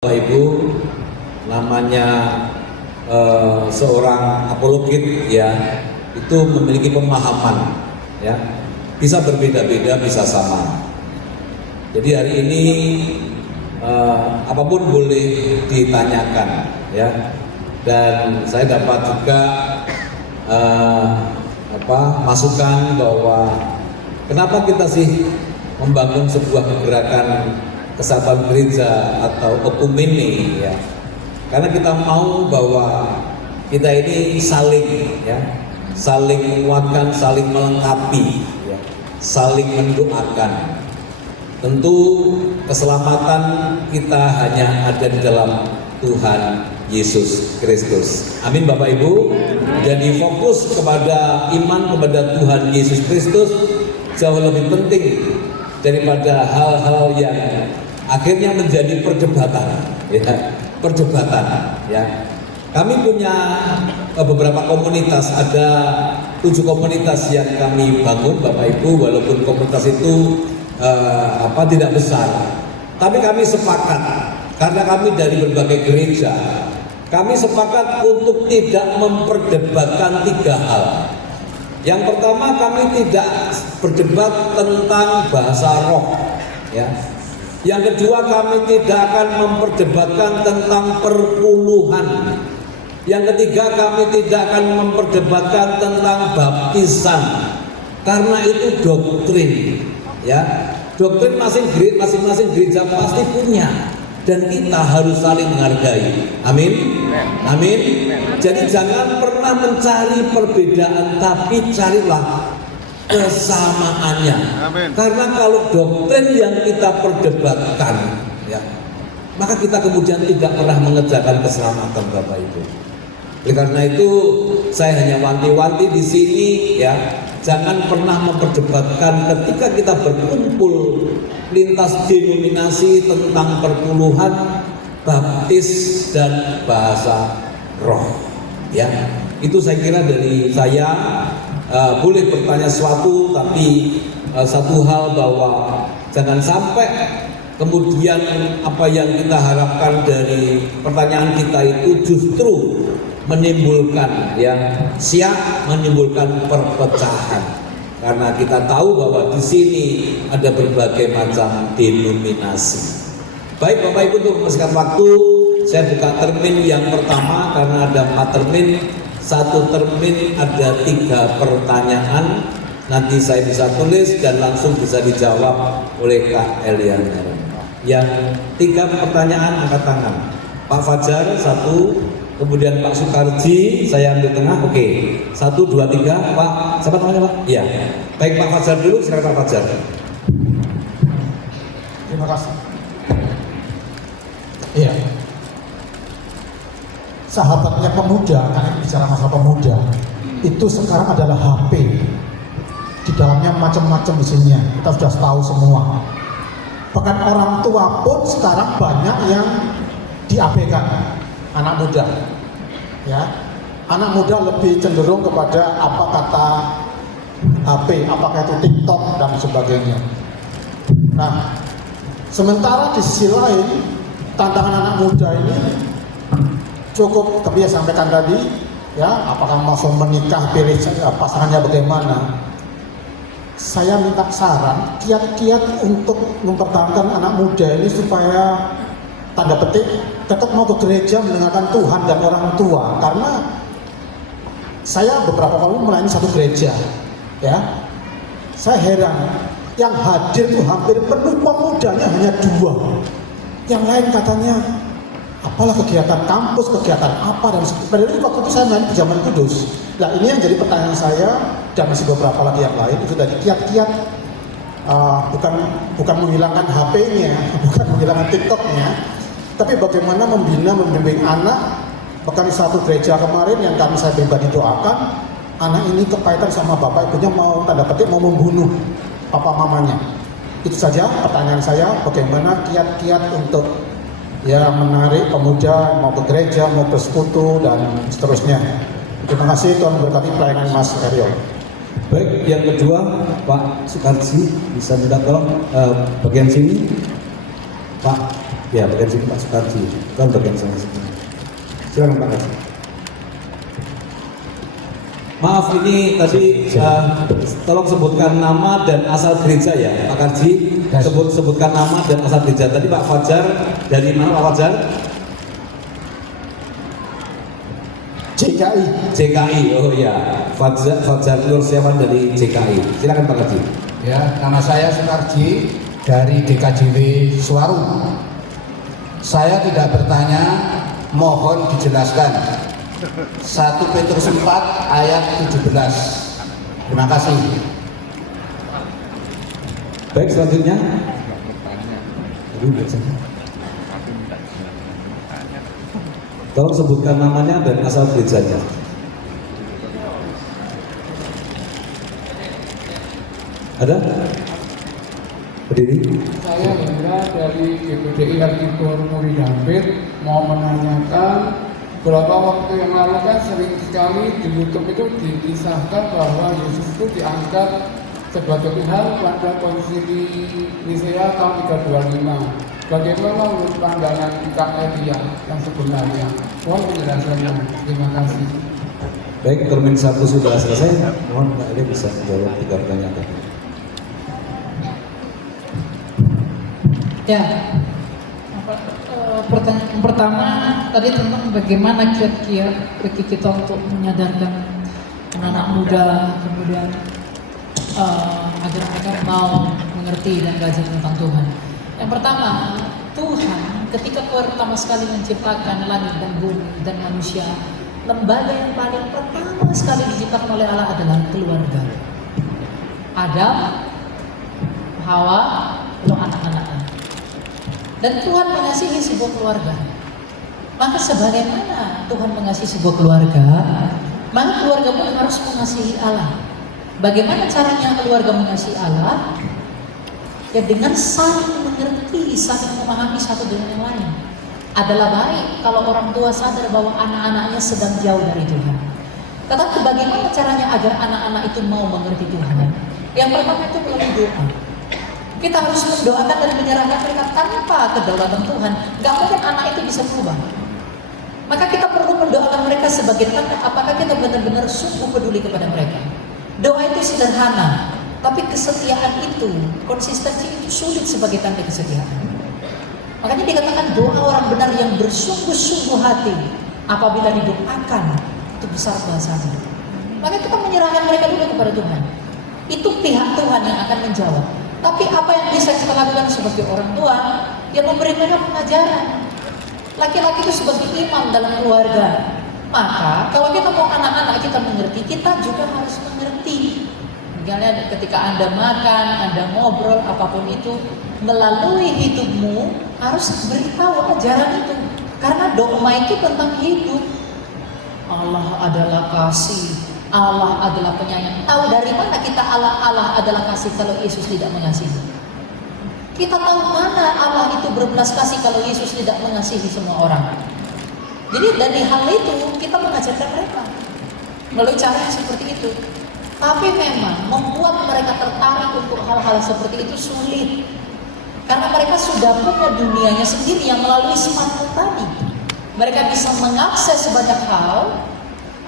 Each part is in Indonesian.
Bapak Ibu, namanya seorang apologit ya, itu memiliki pemahaman ya, bisa berbeda-beda, bisa sama. Jadi hari ini apapun boleh ditanyakan ya, dan saya dapat juga masukan bahwa kenapa kita sih membangun sebuah gerakan kesatuan gereja atau okumene ya, karena kita mau bahwa kita ini saling menguatkan, saling melengkapi ya, saling mendoakan. Tentu keselamatan kita hanya ada di dalam Tuhan Yesus Kristus. Amin Bapak Ibu. Jadi fokus kepada iman kepada Tuhan Yesus Kristus jauh lebih penting daripada hal-hal yang akhirnya menjadi perdebatan ya. Kami punya beberapa komunitas, ada 7 komunitas yang kami bangun Bapak Ibu, walaupun komunitas itu tidak besar, tapi kami sepakat karena kami dari berbagai gereja, kami sepakat untuk tidak memperdebatkan 3 hal. Yang pertama, kami tidak berdebat tentang bahasa roh ya. Yang kedua, kami tidak akan memperdebatkan tentang perpuluhan. Yang ketiga, kami tidak akan memperdebatkan tentang baptisan, karena itu doktrin ya. Doktrin masing-masing gereja pasti punya, dan kita harus saling menghargai. Amin. Amin. Jadi jangan pernah mencari perbedaan, tapi carilah kesamaannya. Amin. Karena kalau doktrin yang kita perdebatkan ya, maka kita kemudian tidak pernah mengerjakan keselamatan Bapak Ibu. Oleh karena itu saya hanya wanti-wanti di sini ya, jangan pernah memperdebatkan ketika kita berkumpul lintas denominasi tentang perpuluhan, baptis dan bahasa roh ya. Itu saya kira dari saya. Boleh bertanya sesuatu, tapi satu hal bahwa jangan sampai kemudian apa yang kita harapkan dari pertanyaan kita itu justru menimbulkan menimbulkan perpecahan, karena kita tahu bahwa di sini ada berbagai macam denominasi. Baik Bapak Ibu, untuk mempersingkat waktu saya buka termin yang pertama karena ada 4 termin. Satu termin ada 3 pertanyaan, nanti saya bisa tulis dan langsung bisa dijawab oleh Kak Elian. Yang 3 pertanyaan angkat tangan. Pak Fajar 1, kemudian Pak Sukarji, saya ambil tengah. Oke, 1, 2, 3. Pak, siapa namanya Pak? Iya. Baik Pak Fajar dulu, silakan Pak Fajar. Terima kasih. Iya. Sahabatnya pemuda, karena bicara masalah pemuda, itu sekarang adalah HP. Di dalamnya macam-macam isinya, kita sudah tahu semua. Bahkan orang tua pun sekarang banyak yang diabaikan, anak muda. Ya, anak muda lebih cenderung kepada apa kata HP, apakah itu TikTok dan sebagainya. Nah, sementara di sisi lain, tantangan anak muda ini cukup tapi ya sampaikan tadi ya, apakah mau menikah, pilih pasangannya bagaimana. Saya minta saran kiat-kiat untuk mempertahankan anak muda ini supaya tanda petik tetap mau ke gereja mendengarkan Tuhan dan orang tua. Karena saya beberapa kali melayani satu gereja ya, saya heran yang hadir itu hampir penuh, pemudanya hanya 2, yang lain katanya apalah kegiatan kampus, kegiatan apa dan padahal waktu itu saya main di zaman Kudus. Nah ini yang jadi pertanyaan saya dan masih beberapa lagi yang lain, itu tadi kiat-kiat bukan menghilangkan HP-nya, bukan menghilangkan TikTok-nya, tapi bagaimana membina, membimbing anak. Bahkan di satu gereja kemarin yang saya pribadi doakan, anak ini kepahitan sama bapak ibunya, mau tanda petik mau membunuh papa mamanya. Itu saja pertanyaan saya, bagaimana kiat-kiat untuk ya menarik pemuda mau ke gereja, mau bersekutu dan seterusnya. Terima kasih, Tuhan berkati pelayanan Mas Ariel. Baik, yang kedua Pak Sukarji, bisa minta tolong bagian sini Pak. Ya, bagian sini Pak Sukarji, kan bagian sana sini. Silakan Pak Haji. Maaf ini tadi tolong sebutkan nama dan asal gereja ya Pak Karji. Sebutkan nama dan asal gereja. Tadi Pak Fajar dari mana Pak Fajar? JKI. Oh ya, Fajar Nur Setiawan dari JKI. Silakan Pak Karji. Ya, nama saya Sukarji dari GKJW Suwaru. Saya tidak bertanya, mohon dijelaskan. 1 Petrus 4 ayat 17. Terima kasih. Baik, selanjutnya. Tolong sebutkan namanya dan asal gerejanya. Ada? Berdiri. Saya Hendra dari GPDI Artibor Muri Dampit mau menanyakan beberapa waktu yang lalu kan sering sekali di YouTube itu dikisahkan bahwa Yesus itu diangkat sebagai Tuhan pada konsili Nisea tahun 325. Bagaimana menurut pandangan Kak Elia yang sebenarnya? Mohon penjelasannya. Terima kasih. Baik, termin 1 sudah selesai. Mohon Kak Elia bisa menjawab 3 pertanyaan tadi. Ya, pertanyaan pertama tadi tentang bagaimana kiat-kiat bagi kita untuk menyadarkan anak-anak muda, kemudian agar mereka mau mengerti dan belajar tentang Tuhan. Yang pertama, Tuhan ketika pertama sekali menciptakan langit dan bumi dan manusia, lembaga yang paling pertama sekali diciptakan oleh Allah adalah keluarga. Adam, Hawa, lalu anak-anaknya. Dan Tuhan mengasihi sebuah keluarga. Maka sebagaimana Tuhan mengasihi sebuah keluarga, maka keluarga pun harus mengasihi Allah. Bagaimana caranya keluarga mengasihi Allah? Ya dengan saling mengerti, saling memahami satu dengan yang lain. Adalah baik kalau orang tua sadar bahwa anak-anaknya sedang jauh dari Tuhan. Tetapi bagaimana caranya agar anak-anak itu mau mengerti Tuhan? Yang pertama itu melalui doa. Kita harus mendoakan dan menyerahkan mereka tanpa kedaulatan Tuhan. Gak mungkin anak itu bisa berubah. Maka kita perlu mendoakan mereka sebagai tanda apakah kita benar-benar sungguh peduli kepada mereka. Doa itu sederhana, tapi kesetiaan itu, konsistensi itu sulit sebagai tanda kesetiaan. Makanya dikatakan doa orang benar yang bersungguh-sungguh hati apabila didoakan itu besar bahasanya. Maka kita menyerahkan mereka dulu kepada Tuhan. Itu pihak Tuhan yang akan menjawab. Tapi apa yang bisa kita lakukan sebagai orang tua? Yang memberi mereka pengajaran. Laki-laki itu sebagai imam dalam keluarga. Maka kalau kita mau anak-anak kita mengerti, kita juga harus mengerti. Misalnya ketika Anda makan, Anda ngobrol, apapun itu, melalui hidupmu harus beritahu ajaran itu. Karena dogma itu tentang hidup. Allah adalah kasih, Allah adalah penyayang. Tahu dari mana kita Allah adalah kasih kalau Yesus tidak mengasihi? Kita tahu mana Allah itu berbelas kasih kalau Yesus tidak mengasihi semua orang. Jadi dari hal itu kita mengajarkan mereka melalui cara yang seperti itu. Tapi memang membuat mereka tertarik untuk hal-hal seperti itu sulit. Karena mereka sudah punya dunianya sendiri yang melalui smartphone tadi. Mereka bisa mengakses banyak hal,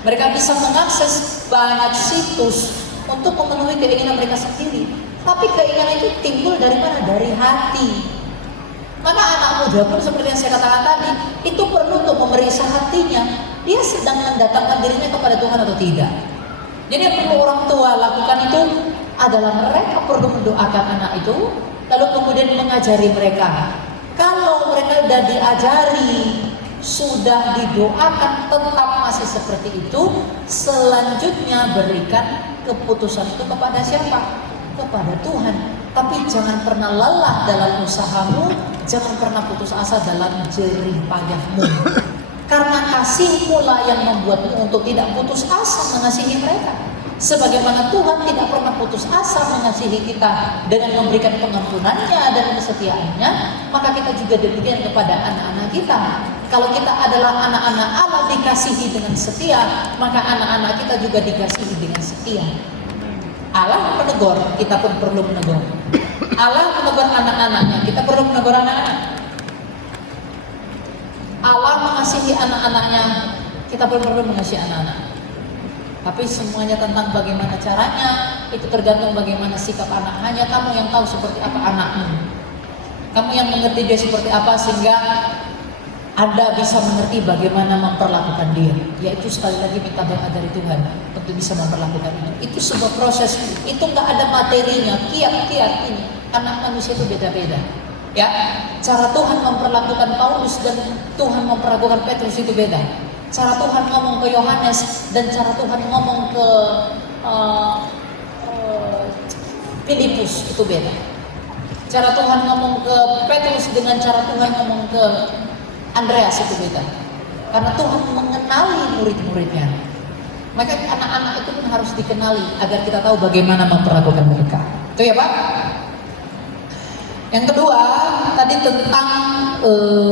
mereka bisa mengakses banyak situs untuk memenuhi keinginan mereka sendiri. Tapi keinginan itu timbul dari mana? Dari hati. Maka anak muda pun seperti yang saya katakan tadi, itu perlu untuk memeriksa hatinya. Dia sedang mendatangkan dirinya kepada Tuhan atau tidak. Jadi yang perlu orang tua lakukan itu adalah mereka perlu mendoakan anak itu, lalu kemudian mengajari mereka. Kalau mereka sudah diajari, sudah didoakan tetap masih seperti itu, selanjutnya berikan keputusan itu kepada siapa? Kepada Tuhan. Tapi jangan pernah lelah dalam usahamu, jangan pernah putus asa dalam jerih payahmu. Karena kasih pula yang membuatmu untuk tidak putus asa mengasihi mereka. Sebagaimana Tuhan tidak pernah putus asa mengasihi kita dengan memberikan pengampunannya dan kesetiaannya, maka kita juga demikian kepada anak-anak kita. Kalau kita adalah anak-anak Allah dikasihi dengan setia, maka anak-anak kita juga dikasihi dengan setia. Allah menegur, kita pun perlu menegur. Allah menegur anak-anaknya, kita perlu menegur anak-anak. Allah mengasihi anak-anaknya, kita pun perlu mengasihi anak-anak. Tapi semuanya tentang bagaimana caranya, itu tergantung bagaimana sikap anak. Hanya kamu yang tahu seperti apa anakmu. Kamu yang mengerti dia seperti apa, sehingga Anda bisa mengerti bagaimana memperlakukan dia. Yaitu sekali lagi minta doa dari Tuhan untuk bisa memperlakukan itu. Itu sebuah proses, itu nggak ada materinya, kiat-kiat ini. Anak manusia itu beda-beda. Ya, cara Tuhan memperlakukan Paulus dan Tuhan memperlakukan Petrus itu beda. Cara Tuhan ngomong ke Yohanes dan cara Tuhan ngomong ke Filipus itu beda. Cara Tuhan ngomong ke Petrus dengan cara Tuhan ngomong ke Andreas itu beda. Karena Tuhan mengenali murid-muridnya. Maka anak-anak itu pun harus dikenali agar kita tahu bagaimana memperlakukan mereka. Itu ya Pak. Yang kedua tadi tentang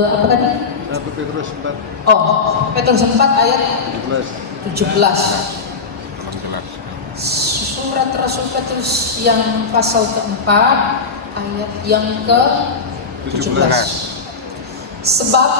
apa tadi? 1 Petrus 4. Oh, Petrus 4 ayat 17. Surat Rasul Petrus yang pasal keempat ayat yang ke-17. Sebab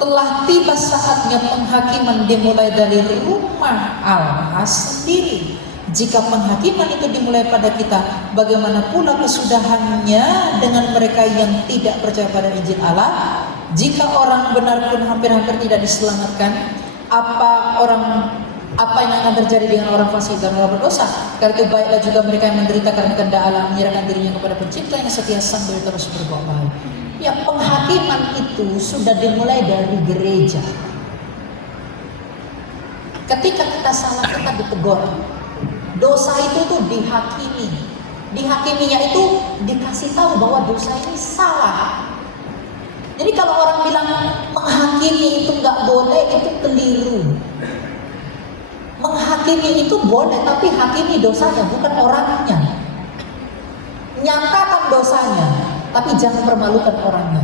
telah tiba saatnya penghakiman dimulai dari rumah Allah sendiri. Jika penghakiman itu dimulai pada kita, bagaimana pula kesudahannya dengan mereka yang tidak percaya pada Injil Allah? Jika orang benar pun hampir-hampir tidak diselamatkan, apa yang akan terjadi dengan orang fasik dan orang berdosa? Karena itu baiklah juga mereka yang menderita karena kehendak Allah, menyerahkan dirinya kepada Pencipta yang setia sambil terus berbuat baik. Ya, penghakiman itu sudah dimulai dari gereja. Ketika kita salah, kita ditegur. Dosa itu tuh dihakimi. Dihakiminya itu dikasih tahu bahwa dosa ini salah. Jadi kalau orang bilang menghakimi itu nggak boleh, itu keliru. Menghakimi itu boleh, tapi hakimi dosanya, bukan orangnya. Nyatakan dosanya, tapi jangan permalukan orangnya.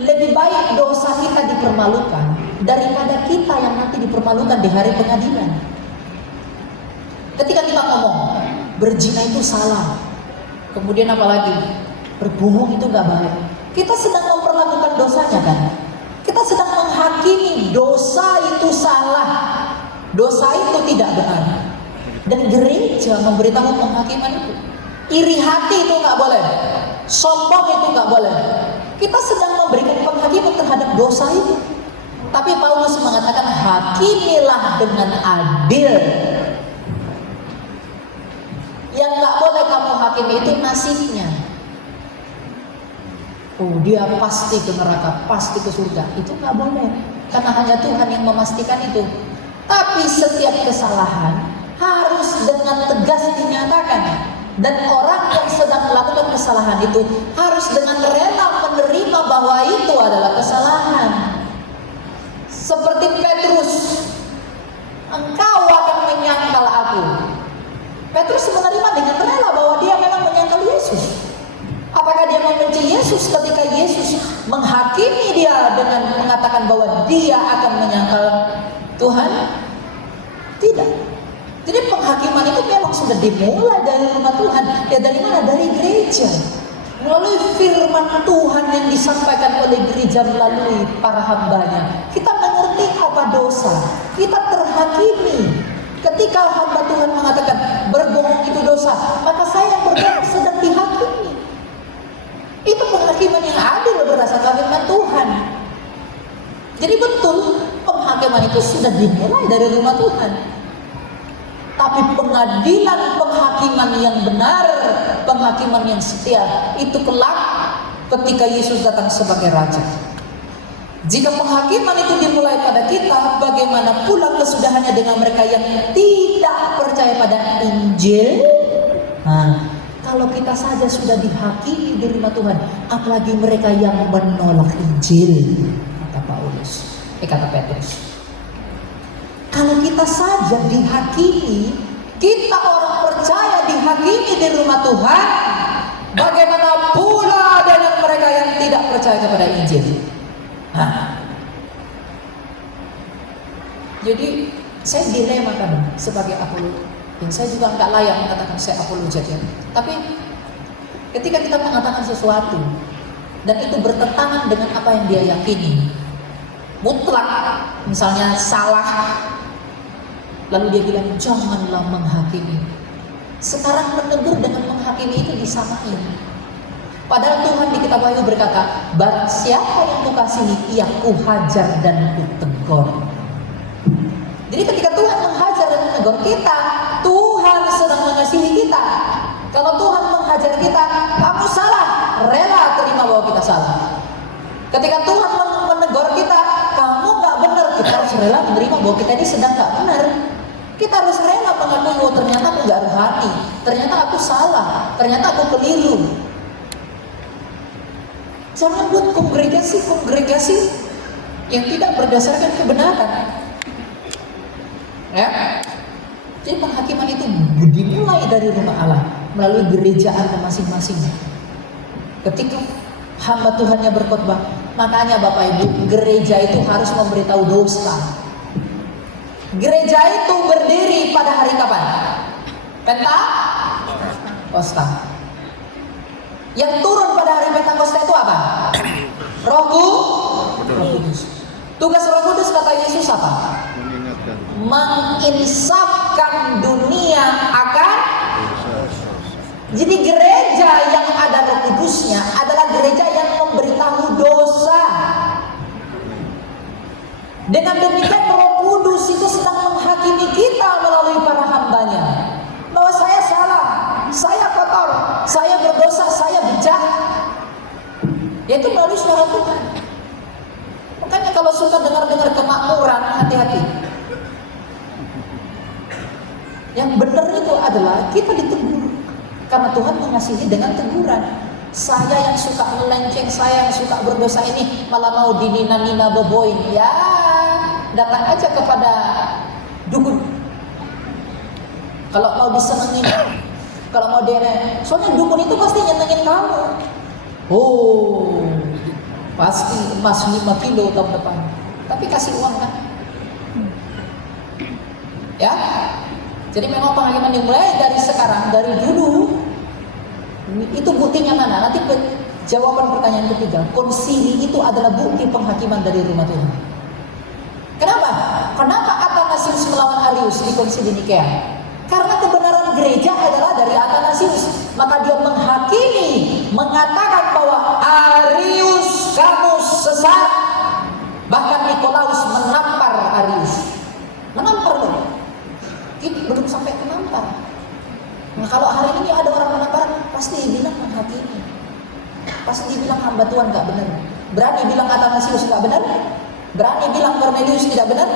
Lebih baik dosa kita dipermalukan daripada kita yang nanti dipermalukan di hari pengadilan. Ketika kita ngomong berzina itu salah, kemudian apalagi berbohong itu nggak baik, kita sedang memperlakukan dosanya kan? Kita sedang menghakimi dosa itu salah, dosa itu tidak benar. Dan gereja memberitahu penghakiman itu. Iri hati itu nggak boleh, sombong itu nggak boleh. Kita sedang memberikan penghakiman terhadap dosa itu. Tapi Paulus mengatakan hakimilah dengan adil. Yang nggak boleh kamu hakimi itu nasibnya. Oh, dia pasti ke neraka, pasti ke surga. Itu nggak boleh, karena hanya Tuhan yang memastikan itu. Tapi setiap kesalahan harus dengan tegas dinyatakan, dan orang yang sedang melakukan kesalahan itu harus dengan rela menerima bahwa itu adalah kesalahan. Seperti Petrus, engkau akan menyangkal aku. Petrus menerima dengan rela bahwa dia memang menyangkal Yesus. Apakah dia membenci Yesus ketika Yesus menghakimi dia dengan mengatakan bahwa dia akan menyangkal Tuhan? Tidak. Jadi penghakiman itu memang sudah dimulai dari rumah Tuhan. Ya dari mana? Dari gereja. Melalui firman Tuhan yang disampaikan oleh gereja melalui para hambanya. Kita mengerti apa dosa. Kita terhakimi. Ketika hamba Tuhan mengatakan berbohong itu dosa, maka saya yang berbohong sedang dihakimi. Itu penghakiman yang adil berdasarkan firman Tuhan. Jadi betul penghakiman itu sudah dimulai dari rumah Tuhan. Tapi pengadilan penghakiman yang benar, penghakiman yang setia, itu kelak ketika Yesus datang sebagai Raja. Jika penghakiman itu dimulai pada kita, bagaimana pula kesudahannya dengan mereka yang tidak percaya pada Injil? Nah, kalau kita saja sudah dihakimi di rumah Tuhan, apalagi mereka yang menolak Injil, kata Paulus, kata Petrus. Kalau kita saja dihakimi, kita orang percaya dihakimi di rumah Tuhan, bagaimana pula dengan mereka yang tidak percaya kepada Injil? Nah, jadi saya dilema kan sebagai apologet. Dan saya juga nggak layak mengatakan saya apologet ya. Tapi ketika kita mengatakan sesuatu, dan itu bertentangan dengan apa yang dia yakini, mutlak, misalnya salah, lalu dia bilang janganlah menghakimi. Sekarang menegur dengan menghakimi itu disamain. Padahal Tuhan di kitab Wahyu berkata, barang siapa yang kukasihi, ia kuhajar dan kutegur. Jadi ketika Tuhan menghajar dan menegur kita, Tuhan sedang mengasihi kita. Kalau Tuhan menghajar kita, kamu salah, rela terima bahwa kita salah. Ketika Tuhan menegur kita, kamu nggak benar, kita harus rela menerima bahwa kita ini sedang nggak benar. Kita harus rela mengakui bahwa ternyata aku nggak rohani, ternyata aku salah, ternyata aku keliru. Jangan buat kongregasi yang tidak berdasarkan kebenaran. Ya, jadi penghakiman itu dimulai dari rumah Allah melalui gereja Anda masing-masing. Ketika hamba Tuhannya berkhotbah, makanya Bapak Ibu, gereja itu harus memberitahu dosa. Gereja itu berdiri pada hari kapan? Pentakosta. Yang turun pada hari Pentakosta itu apa? Roh Kudus. Tugas Roh Kudus kata Yesus apa? Menginsafkan dunia akan. Jadi gereja yang ada Roh Kudusnya adalah gereja yang memberitahu dosa. Dengan demikian Roh Kudus itu sedang menghakimi kita melalui para hambanya, bahwa saya salah, saya kotor, saya berdosa, saya bejat. Yaitu melalui suara Tuhan. Makanya kalau suka dengar-dengar kemakmuran, hati-hati. Yang benar itu adalah kita ditegur, karena Tuhan mengasihi dengan teguran. Saya yang suka melenceng, saya yang suka berdosa ini malah mau dinina-nina boboin, ya datang aja kepada dukun. Kalau mau disenengin, kalau mau soalnya dukun itu pasti nyenengin kamu. Oh, pasti emas 5 kilo tahun depan, tapi kasih uang kan? Ya, jadi memang penghakiman dimulai dari sekarang, dari dulu. Itu buktinya mana? Nanti jawaban pertanyaan ketiga. Konsili itu adalah bukti penghakiman dari rumah Tuhan. Kenapa? Kenapa Athanasius melawan Arius di konsili Nikea? Karena kebenaran gereja adalah dari Athanasius. Maka dia menghakimi, mengatakan bahwa Arius kamu sesat. Bahkan Nikolaus menampar Arius. Menampar loh. Ini belum sampai menampar. Nah kalau hari ini ada orang menampar, pasti dibilang menghakimi, pasti dibilang hamba Tuhan gak benar. Berani bilang Athanasius gak benar? Berani bilang Cornelius tidak benar?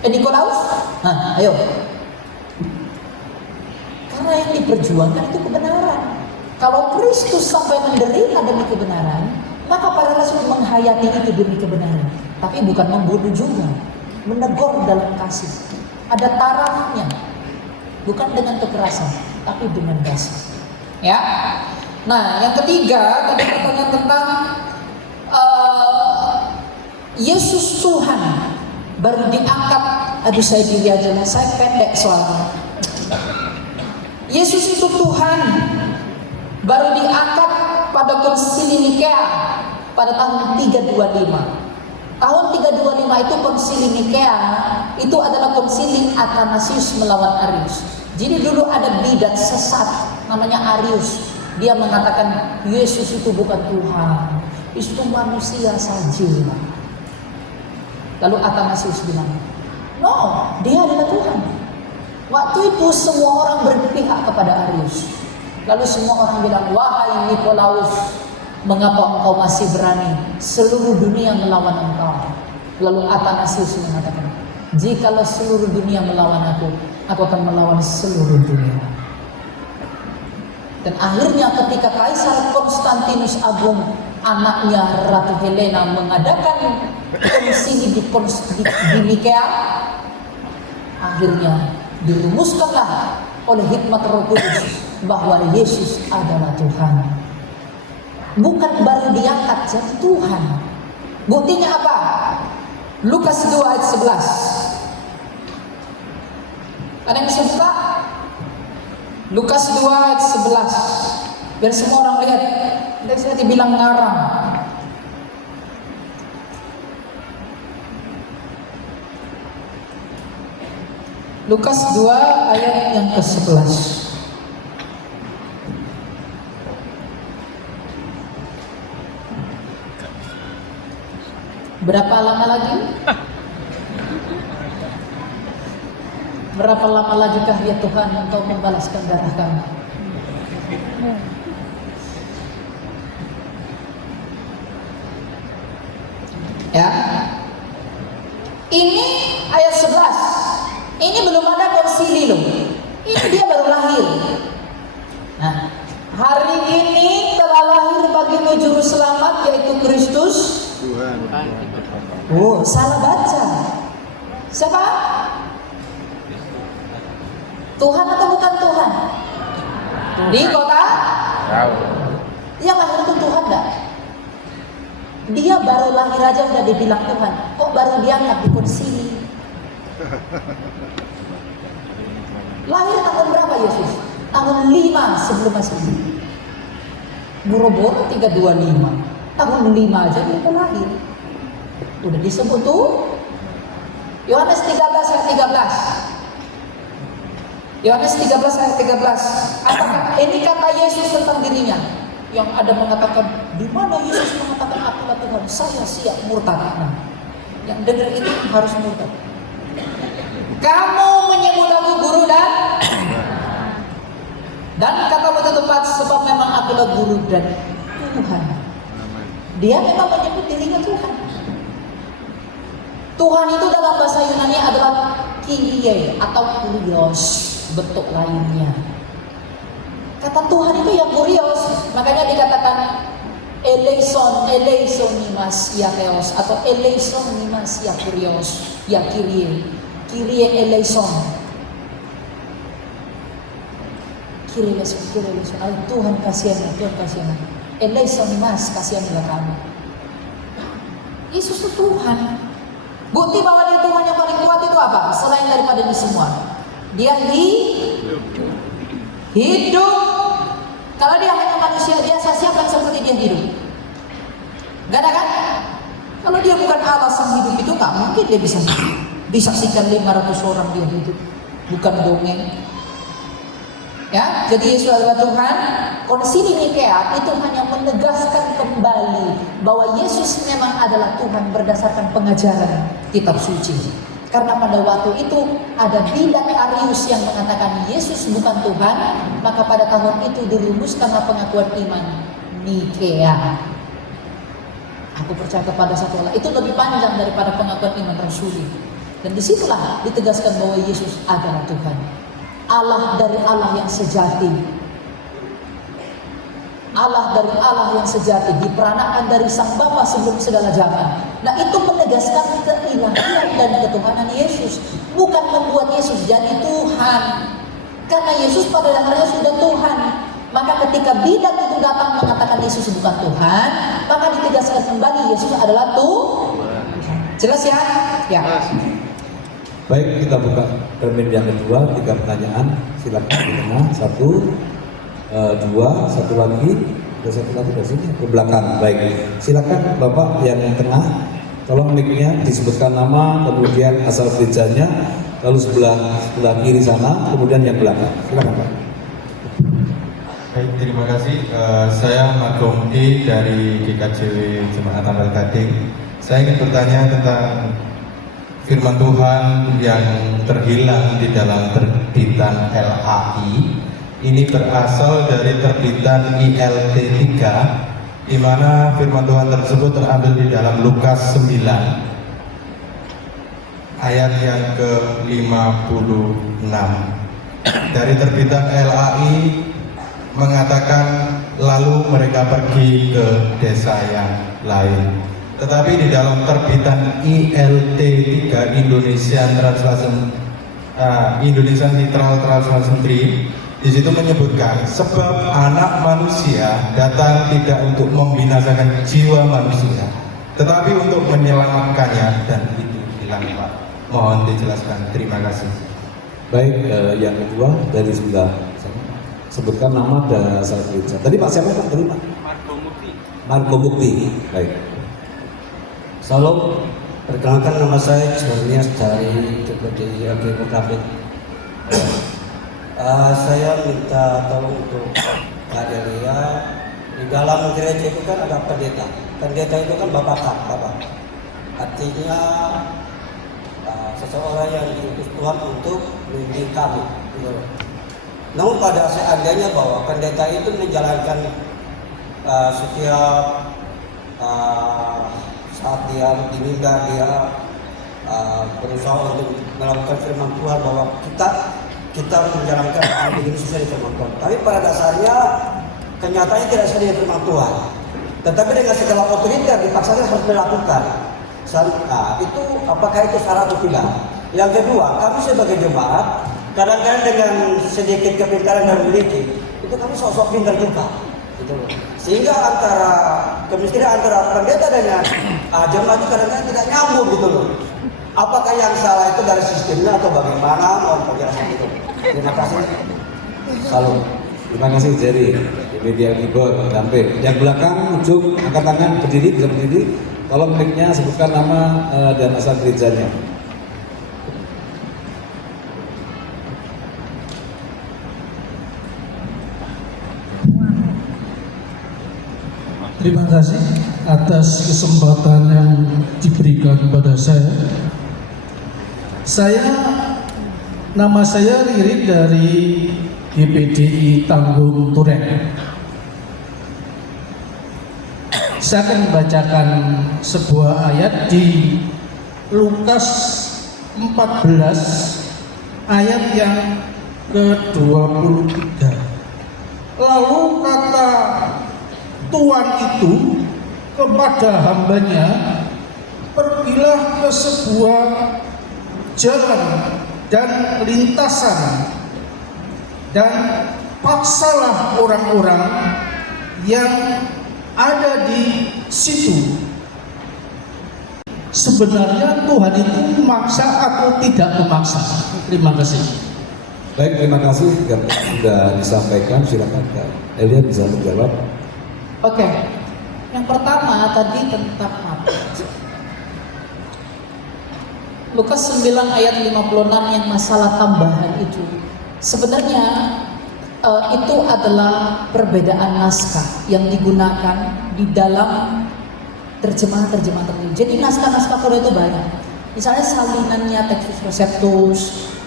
Nikolaus? Nah ayo. Karena yang diperjuangkan itu kebenaran. Kalau Kristus sampai menderita demi kebenaran, maka para rasul menghayati itu demi kebenaran. Tapi bukan membunuh juga, menegur dalam kasih. Ada tarafnya, bukan dengan kekerasan, tapi dengan kasih. Ya. Nah, yang ketiga tadi pertanyaan tentang Yesus Tuhan baru diangkat. Aduh, saya diri aja lah, saya pendek soalnya. Yesus itu Tuhan baru diangkat pada konsili Nikea pada tahun 325. Tahun 325 itu konsili Nikea itu adalah konsili Athanasius melawan Arius. Jadi dulu ada bidat sesat namanya Arius. Dia mengatakan Yesus itu bukan Tuhan, itu manusia saja. Lalu Athanasius bilang, no, dia adalah Tuhan. Waktu itu semua orang berpihak kepada Arius. Lalu semua orang bilang, wahai Nikolaus, mengapa engkau masih berani? Seluruh dunia melawan engkau. Lalu Athanasius mengatakan, jikalau seluruh dunia melawan aku akan melawan seluruh dunia. Dan akhirnya ketika Kaisar Konstantinus Agung, anaknya Ratu Helena, mengadakan konsili di Nikea, akhirnya dirumuskanlah oleh hikmat Roh Kudus bahwa Yesus adalah Tuhan. Bukan baru diangkat jadi Tuhan. Buktinya apa? Lukas 2 ayat 11. Ada yang bisa buka? Lukas 2 ayat 11. Biar semua orang lihat. Nanti saya dibilang ngarang. Lukas 2 ayat yang ke-11. Berapa lama lagi? Berapa lama lagikah ya Tuhan Engkau membalaskan darah kami? Ya. Ini ayat 11. Ini belum ada konsili loh. Ini dia baru lahir. Nah, hari ini telah lahir bagimu juru selamat yaitu Kristus. Oh, salah baca. Siapa? Tuhan atau bukan Tuhan? Di kota? Yang lahir itu Tuhan enggak? Dia baru lahir aja udah dibilang Tuhan. Kok baru diangkat di konsili? Lahir tahun berapa Yesus? Tahun 5 sebelum Masehi. Boro-boro 325. Tahun 5 aja dia udah lahir. Udah disebut tuh. Yohanes 13 ayat 13. Yohanes 13 ayat 13. Apakah ini kata Yesus tentang dirinya? Yang ada mengatakan, di mana Yesus mengatakan akulah Tuhan, saya siap murtad. Nah, yang dengar itu harus murtad. Kamu menyebut aku guru dan katamu itu tepat, sebab memang akulah guru dan Tuhan. Dia memang menyebut dirinya Tuhan. Tuhan itu dalam bahasa Yunani adalah Kyrie atau Kurios, bentuk lainnya. Kata Tuhan itu ya Kurios, makanya dikatakan eleison nimas ya Theos atau eleison nimas ya Kurios, ya Kyrie eleison. Kyrie eleison. Tuhan kasihan. Eleison nimas, kasihanilah kami. Yesus itu Tuhan. Bukti bahwa dia Tuhan yang paling kuat itu apa? Selain daripada ini semua, dia hidup. Kalau dia hanya manusia biasa, siapa yang seperti dia hidup? Gak ada kan? Kalau dia bukan Allah sang hidup itu, gak mungkin dia bisa disaksikan 500 orang dia hidup. Bukan dongeng. Ya, jadi Yesus adalah Tuhan. Konsili Nikea itu hanya menegaskan kembali bahwa Yesus memang adalah Tuhan berdasarkan pengajaran kitab suci. Karena pada waktu itu ada bidat Arius yang mengatakan Yesus bukan Tuhan, maka pada tahun itu dirumuskanlah pengakuan iman Nikea. Aku percaya kepada satu Allah. Itu lebih panjang daripada pengakuan iman Rasuli. Dan disitulah ditegaskan bahwa Yesus adalah Tuhan, Allah dari Allah yang sejati. Allah dari Allah yang sejati, diperanakan dari Sang Bapa sebelum segala zaman. Nah, itu menegaskan keilahian dan ketuhanan Yesus, bukan membuat Yesus jadi Tuhan. Karena Yesus pada dasarnya sudah Tuhan. Maka ketika bidat itu datang mengatakan Yesus bukan Tuhan, maka ditegaskan kembali Yesus adalah Tuhan. Jelas ya? Ya. Baik, kita buka termin yang kedua, 3 pertanyaan. Silakan di tengah, 1, 2, satu lagi dari sini ke belakang. Baik, silakan Bapak yang tengah, tolong mic-nya disebutkan nama, kemudian asal gerejanya, lalu sebelah kiri sana, kemudian yang belakang. Silakan Pak. Baik, terima kasih. Saya Magomki dari GKJW Jemaat Amal Gading. Saya ingin bertanya tentang firman Tuhan yang terhilang di dalam terbitan LAI. Ini berasal dari terbitan ILT 3, di mana firman Tuhan tersebut terambil di dalam Lukas 9 ayat yang ke-56. Dari terbitan LAI mengatakan lalu mereka pergi ke desa yang lain. Tetapi di dalam terbitan ILT 3 Indonesian Literal Translation 3, di situ menyebutkan sebab anak manusia datang tidak untuk membinasakan jiwa manusia, tetapi untuk menyelamatkannya, dan itu hilang Pak. Mohon dijelaskan. Terima kasih. Baik, yang kedua dari sebelah sana. Sebutkan nama dan asal gereja. Tadi Pak siapa Pak? Tadi Pak? Marco Mukti. Baik. Salam, perkenalkan nama saya Jernias dari GPDI LG David. Saya minta tolong untuk Kak Delia. Di dalam gereja itu kan ada pendeta. Pendeta itu kan bapak. Artinya seseorang yang diutus Tuhan untuk membimbing kami. Namun pada seandainya bahwa pendeta itu menjalankan setiap saat dia diminta, dia berusaha untuk melakukan firman Tuhan, bahwa kita menjalankan begini sesuai firman Tuhan. Tapi pada dasarnya kenyataannya tidak sesuai dengan firman Tuhan. Tetapi dengan segala otoriter dipaksakan harus melakukan. Itu apakah itu salah atau tidak? Yang kedua, kami sebagai jemaat kadang-kadang dengan sedikit kepintaran yang memiliki, itu kami sok-sok pintar juga. Gitu. Sehingga kemiskinan antara pendeta dengan jemaat itu kadang-kadang tidak nyambung gitu loh. Apakah yang salah itu dari sistemnya atau bagaimana? Mohon penjelasan itu. Terima kasih. Salam. Terima kasih Jerry di media keyboard Dampit. Yang belakang ujung angkat tangan berdiri, bisa berdiri. Tolong mic-nya sebutkan nama dan asal gerejanya. Terima kasih atas kesempatan yang diberikan kepada saya. Nama saya Riri dari GPDI Tanggung Turen. Saya akan membacakan sebuah ayat di Lukas 14 ayat yang ke-23. Lalu kata Tuhan itu kepada hambanya, pergilah ke sebuah jalan dan lintasan dan paksalah orang-orang yang ada di situ. Sebenarnya Tuhan itu memaksa atau tidak memaksa? Terima kasih. Baik, terima kasih sudah disampaikan. Silakan Kak Elia bisa menjawab. Oke, yang pertama tadi tentang apa? Lukas 9 ayat 56 yang masalah tambahan itu. Sebenarnya itu adalah perbedaan naskah yang digunakan di dalam terjemahan-terjemahan tertentu. Jadi naskah-naskah Korea itu banyak. Misalnya salinannya Textus Receptus,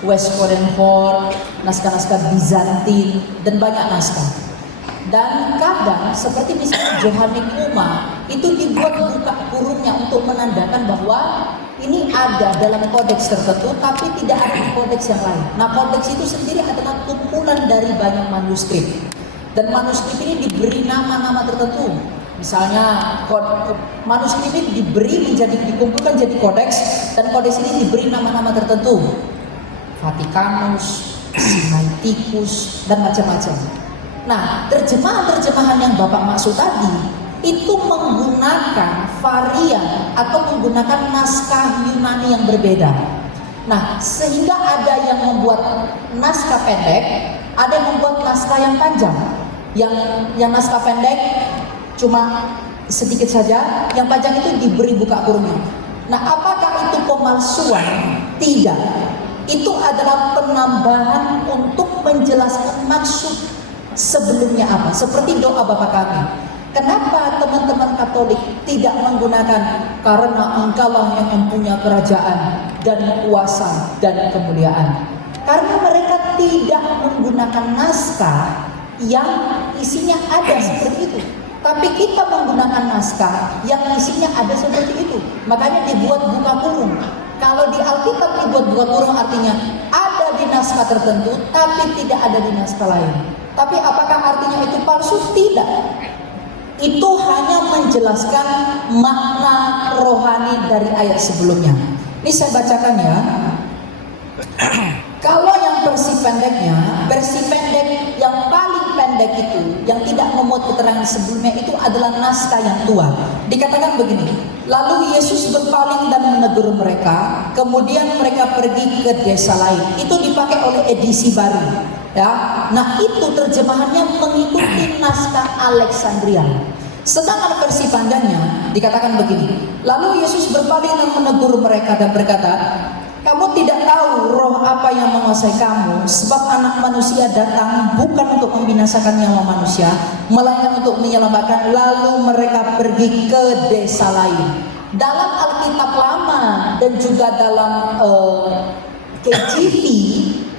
West Korean Hall, naskah-naskah Bizantin, dan banyak naskah. Dan kadang seperti misalnya Johani Kuma itu dibuat buka kurungnya untuk menandakan bahwa ini ada dalam kodeks tertentu tapi tidak ada di kodeks yang lain. Nah, kodeks itu sendiri adalah kumpulan dari banyak manuskrip. Dan manuskrip ini diberi nama-nama tertentu. Misalnya manuskrip ini dikumpulkan jadi kodeks, dan kodeks ini diberi nama-nama tertentu. Vatikanus, Sinaiticus, dan macam-macam. Nah, terjemahan-terjemahan yang Bapak maksud tadi itu menggunakan varian atau menggunakan naskah Yunani yang berbeda. Nah, sehingga ada yang membuat naskah pendek, ada yang membuat naskah yang panjang. Yang naskah pendek cuma sedikit saja, yang panjang itu diberi buka kurungnya. Nah, apakah itu pemalsuan? Tidak. Itu adalah penambahan untuk menjelaskan maksud sebelumnya apa, seperti doa Bapa kami. Kenapa teman-teman Katolik tidak menggunakan karena Engkaulah yang mempunyai kerajaan dan kuasa dan kemuliaan? Karena mereka tidak menggunakan naskah yang isinya ada seperti itu. Tapi kita menggunakan naskah yang isinya ada seperti itu. Makanya dibuat buka kurung. Kalau di Alkitab dibuat buka kurung artinya ada di naskah tertentu tapi tidak ada di naskah lain. Tapi apakah artinya itu palsu? Tidak. Itu hanya menjelaskan makna rohani dari ayat sebelumnya. Ini saya bacakan ya. Kalau yang versi pendek yang paling pendek itu, yang tidak memuat keterangan sebelumnya itu adalah naskah yang tua. Dikatakan begini, lalu Yesus berpaling dan menegur mereka, kemudian mereka pergi ke desa lain. Itu dipakai oleh edisi baru. Ya, nah itu terjemahannya mengikuti naskah Alexandria. Sedangkan versi panjangnya dikatakan begini, lalu Yesus berpaling dan menegur mereka dan berkata, kamu tidak tahu roh apa apa yang menguasai kamu, sebab anak manusia datang bukan untuk membinasakan nyawa manusia, melainkan untuk menyelamatkan. Lalu mereka pergi ke desa lain. Dalam Alkitab Lama dan juga dalam KJV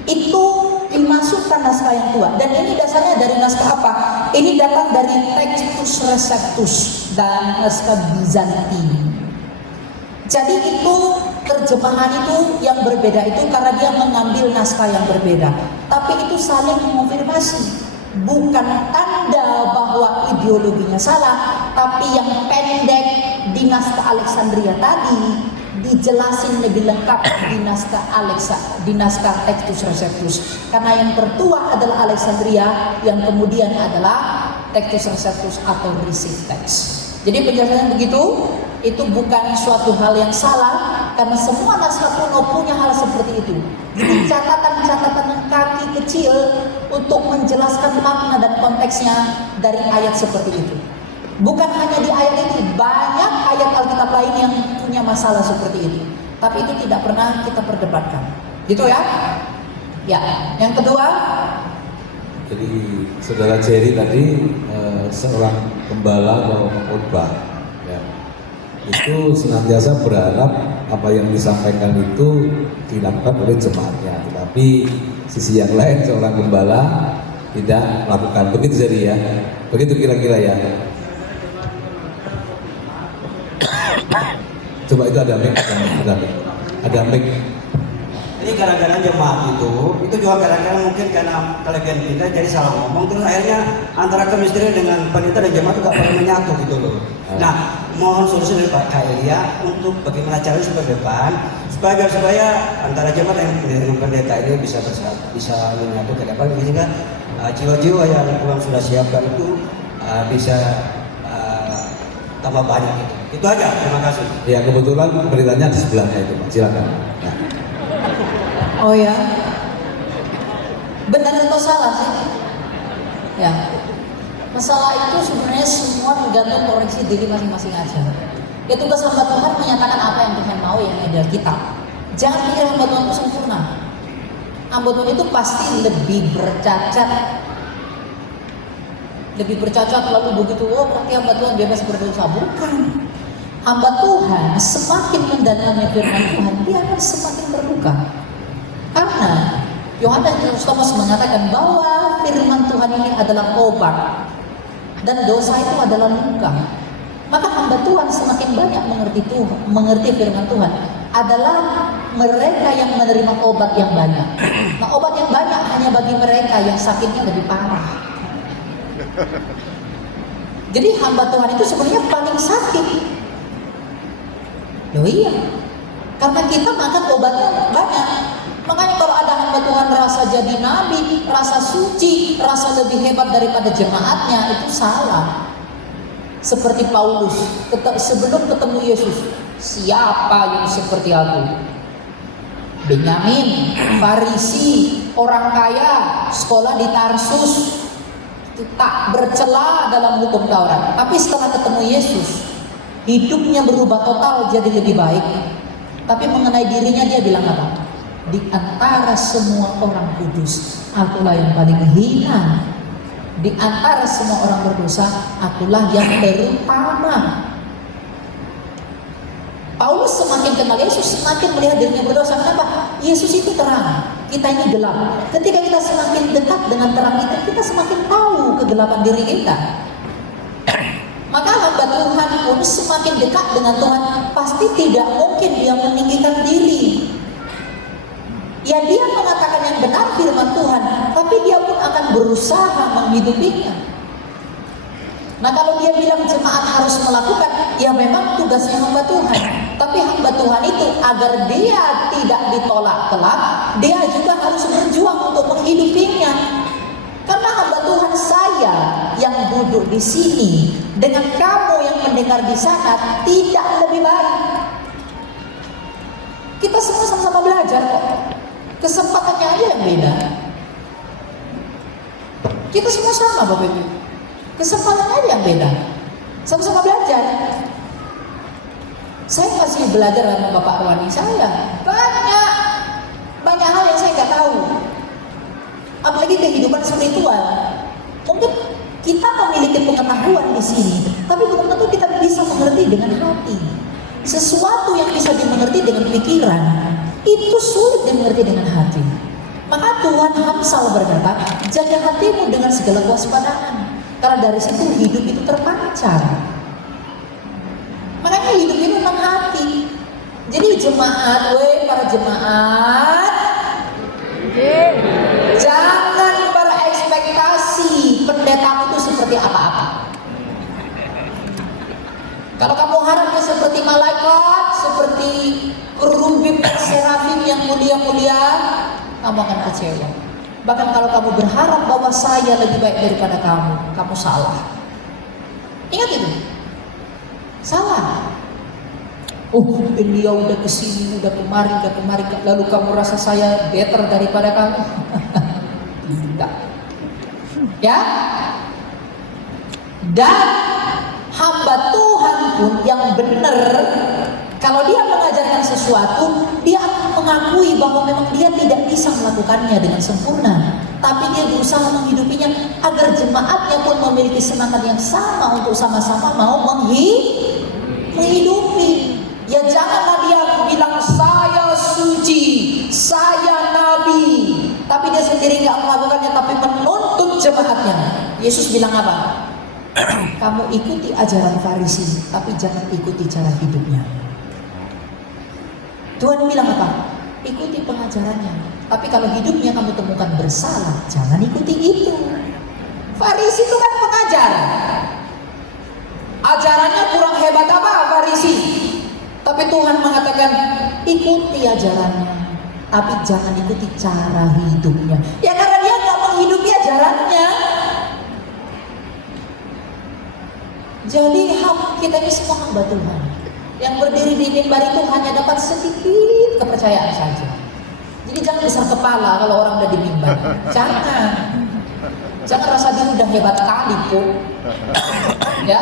itu dimasukkan naskah yang tua, dan ini dasarnya dari naskah apa? Ini datang dari Textus Receptus dan naskah Bizantin. Jadi itu terjemahan itu yang berbeda itu karena dia mengambil naskah yang berbeda, tapi itu saling mengonfirmasi, bukan tanda bahwa ideologinya salah, tapi yang pendek di naskah Alexandria tadi dijelasin lebih lengkap di naskah Textus Receptus, karena yang tertua adalah Alexandria, yang kemudian adalah Textus Receptus atau Received Text. Jadi penjelasannya begitu, itu bukan suatu hal yang salah, karena semua naskah kuno punya hal seperti itu. Jadi catatan-catatan kaki kecil untuk menjelaskan makna dan konteksnya dari ayat seperti itu. Bukan hanya di ayat ini, banyak ayat Alkitab lain yang punya masalah seperti itu. Tapi itu tidak pernah kita perdebatkan. Gitu ya? Ya. Yang kedua, jadi saudara Jerry tadi seorang gembala atau khotbah, ya, itu senantiasa berharap apa yang disampaikan itu dilakukan oleh jemaatnya. Tetapi sisi yang lain seorang gembala tidak melakukan. Begitu Jerry ya? Begitu kira-kira ya? Coba itu ada mic. Ini kadang-kadang jemaat itu juga kadang-kadang mungkin karena kelebihan kita jadi salah ngomong, terus akhirnya antara kemistrian dengan pendeta dan jemaat itu gak pernah menyatu gitu loh. Nah, mohon solusi dari Pak Kailia untuk bagaimana caranya supaya depan supaya antara jemaat dengan pendeta ini bisa menyatu ke depan, sehingga jiwa-jiwa yang Tuhan sudah siapkan itu bisa tambah banyak gitu. Itu aja, terima kasih. Ya, kebetulan beritanya di sebelahnya itu, Pak. Silakan. Ya. oh ya, benar atau salah sih? Ya, masalah itu sebenarnya semua tergantung koreksi diri masing-masing aja. Ya, tugas hamba Tuhan menyatakan apa yang Tuhan mau, yang ideal kita. Jangan pikir hamba Tuhan itu sempurna. Hamba Tuhan itu pasti lebih bercacat lalu begitu, berarti hamba Tuhan bebas berdosa. Bukan. Hamba Tuhan semakin mendalami firman Tuhan, dia akan semakin terbuka. Karena Yohanes Thomas mengatakan bahwa firman Tuhan ini adalah obat dan dosa itu adalah luka. Maka hamba Tuhan semakin banyak mengerti firman Tuhan adalah mereka yang menerima obat yang banyak. Nah, obat yang banyak hanya bagi mereka yang sakitnya lebih parah. Jadi hamba Tuhan itu sebenarnya paling sakit. Loh iya, karena kita makan obatnya banyak. Makanya kalau ada hamba Tuhan rasa jadi nabi, rasa suci, rasa lebih hebat daripada jemaatnya, itu salah. Seperti Paulus, sebelum ketemu Yesus, siapa yang seperti aku? Benyamin, Farisi, orang kaya, sekolah di Tarsus, tak bercela dalam hukum Taurat. Tapi setelah ketemu Yesus, hidupnya berubah total jadi lebih baik. Tapi mengenai dirinya dia bilang apa? Di antara semua orang kudus, akulah yang paling hina. Di antara semua orang berdosa, akulah yang terutama. Paulus semakin kenal Yesus, semakin melihat dirinya berdosa. Kenapa? Yesus itu terang, kita ini gelap. Ketika kita semakin dekat dengan terang itu, kita semakin tahu kegelapan diri kita. Maka hamba Tuhan pun semakin dekat dengan Tuhan, pasti tidak mungkin dia meninggikan diri. Ya, dia mengatakan yang benar firman Tuhan, tapi dia pun akan berusaha menghidupinya. Nah, kalau dia bilang jemaat harus melakukan, ya memang tugasnya hamba Tuhan. Tapi hamba Tuhan itu agar dia tidak ditolak kelak, dia juga harus berjuang untuk menghidupinya. Karena hamba Tuhan saya yang duduk di sini dengan kamu yang mendengar di sana tidak lebih baik. Kita semua sama-sama belajar kok. Kesempatannya aja yang beda. Kita semua sama Bapak Ibu. Kesempatannya aja yang beda. Sama-sama belajar. Saya masih belajar sama Bapak Rwani saya. Banyak hal yang saya nggak apalagi kehidupan spiritual. Mungkin kita memiliki pengetahuan di sini, tapi belum tentu kita bisa mengerti dengan hati. Sesuatu yang bisa dimengerti dengan pikiran itu sulit dimengerti dengan hati. Maka Tuhan Hamsal berkata, jaga hatimu dengan segala kewaspadaan, karena dari situ hidup itu terpancar. Makanya hidup itu tentang hati. Jadi jemaat, para jemaat, jangan berekspektasi pendetamu itu seperti apa-apa. Kalau kamu harap dia seperti malaikat, seperti kerubim dan serafim yang mulia-mulia, kamu akan kecewa. Bahkan kalau kamu berharap bahwa saya lebih baik daripada kamu salah. Ingat itu, salah. Beliau udah kesini, udah kemari, lalu kamu rasa saya better daripada kamu? Tidak. Ya. Dan hamba Tuhan pun yang benar, kalau dia mengajarkan sesuatu, dia akan mengakui bahwa memang dia tidak bisa melakukannya dengan sempurna, tapi dia berusaha menghidupinya agar jemaatnya pun memiliki semangat yang sama untuk sama-sama mau menghidupi. Ya janganlah dia bilang saya suci, saya nabi, tapi dia sendiri nggak melakukannya, tapi menuntut jemaatnya. Yesus bilang apa? Kamu ikuti ajaran Farisi, tapi jangan ikuti cara hidupnya. Tuhan bilang apa? Ikuti pengajarannya, tapi kalau hidupnya kamu temukan bersalah, jangan ikuti itu. Farisi itu kan pengajar, ajarannya kurang hebat apa Farisi? Tapi Tuhan mengatakan ikuti ajarannya, tapi jangan ikuti cara hidupnya. Ya karena dia nggak menghidupi ajarannya. Jadi kita ini semua hamba Tuhan. Yang berdiri di mimbar itu hanya dapat sedikit kepercayaan saja. Jadi jangan besar kepala kalau orang udah di mimbar. Jangan rasa diri udah hebat kali kok. Ya.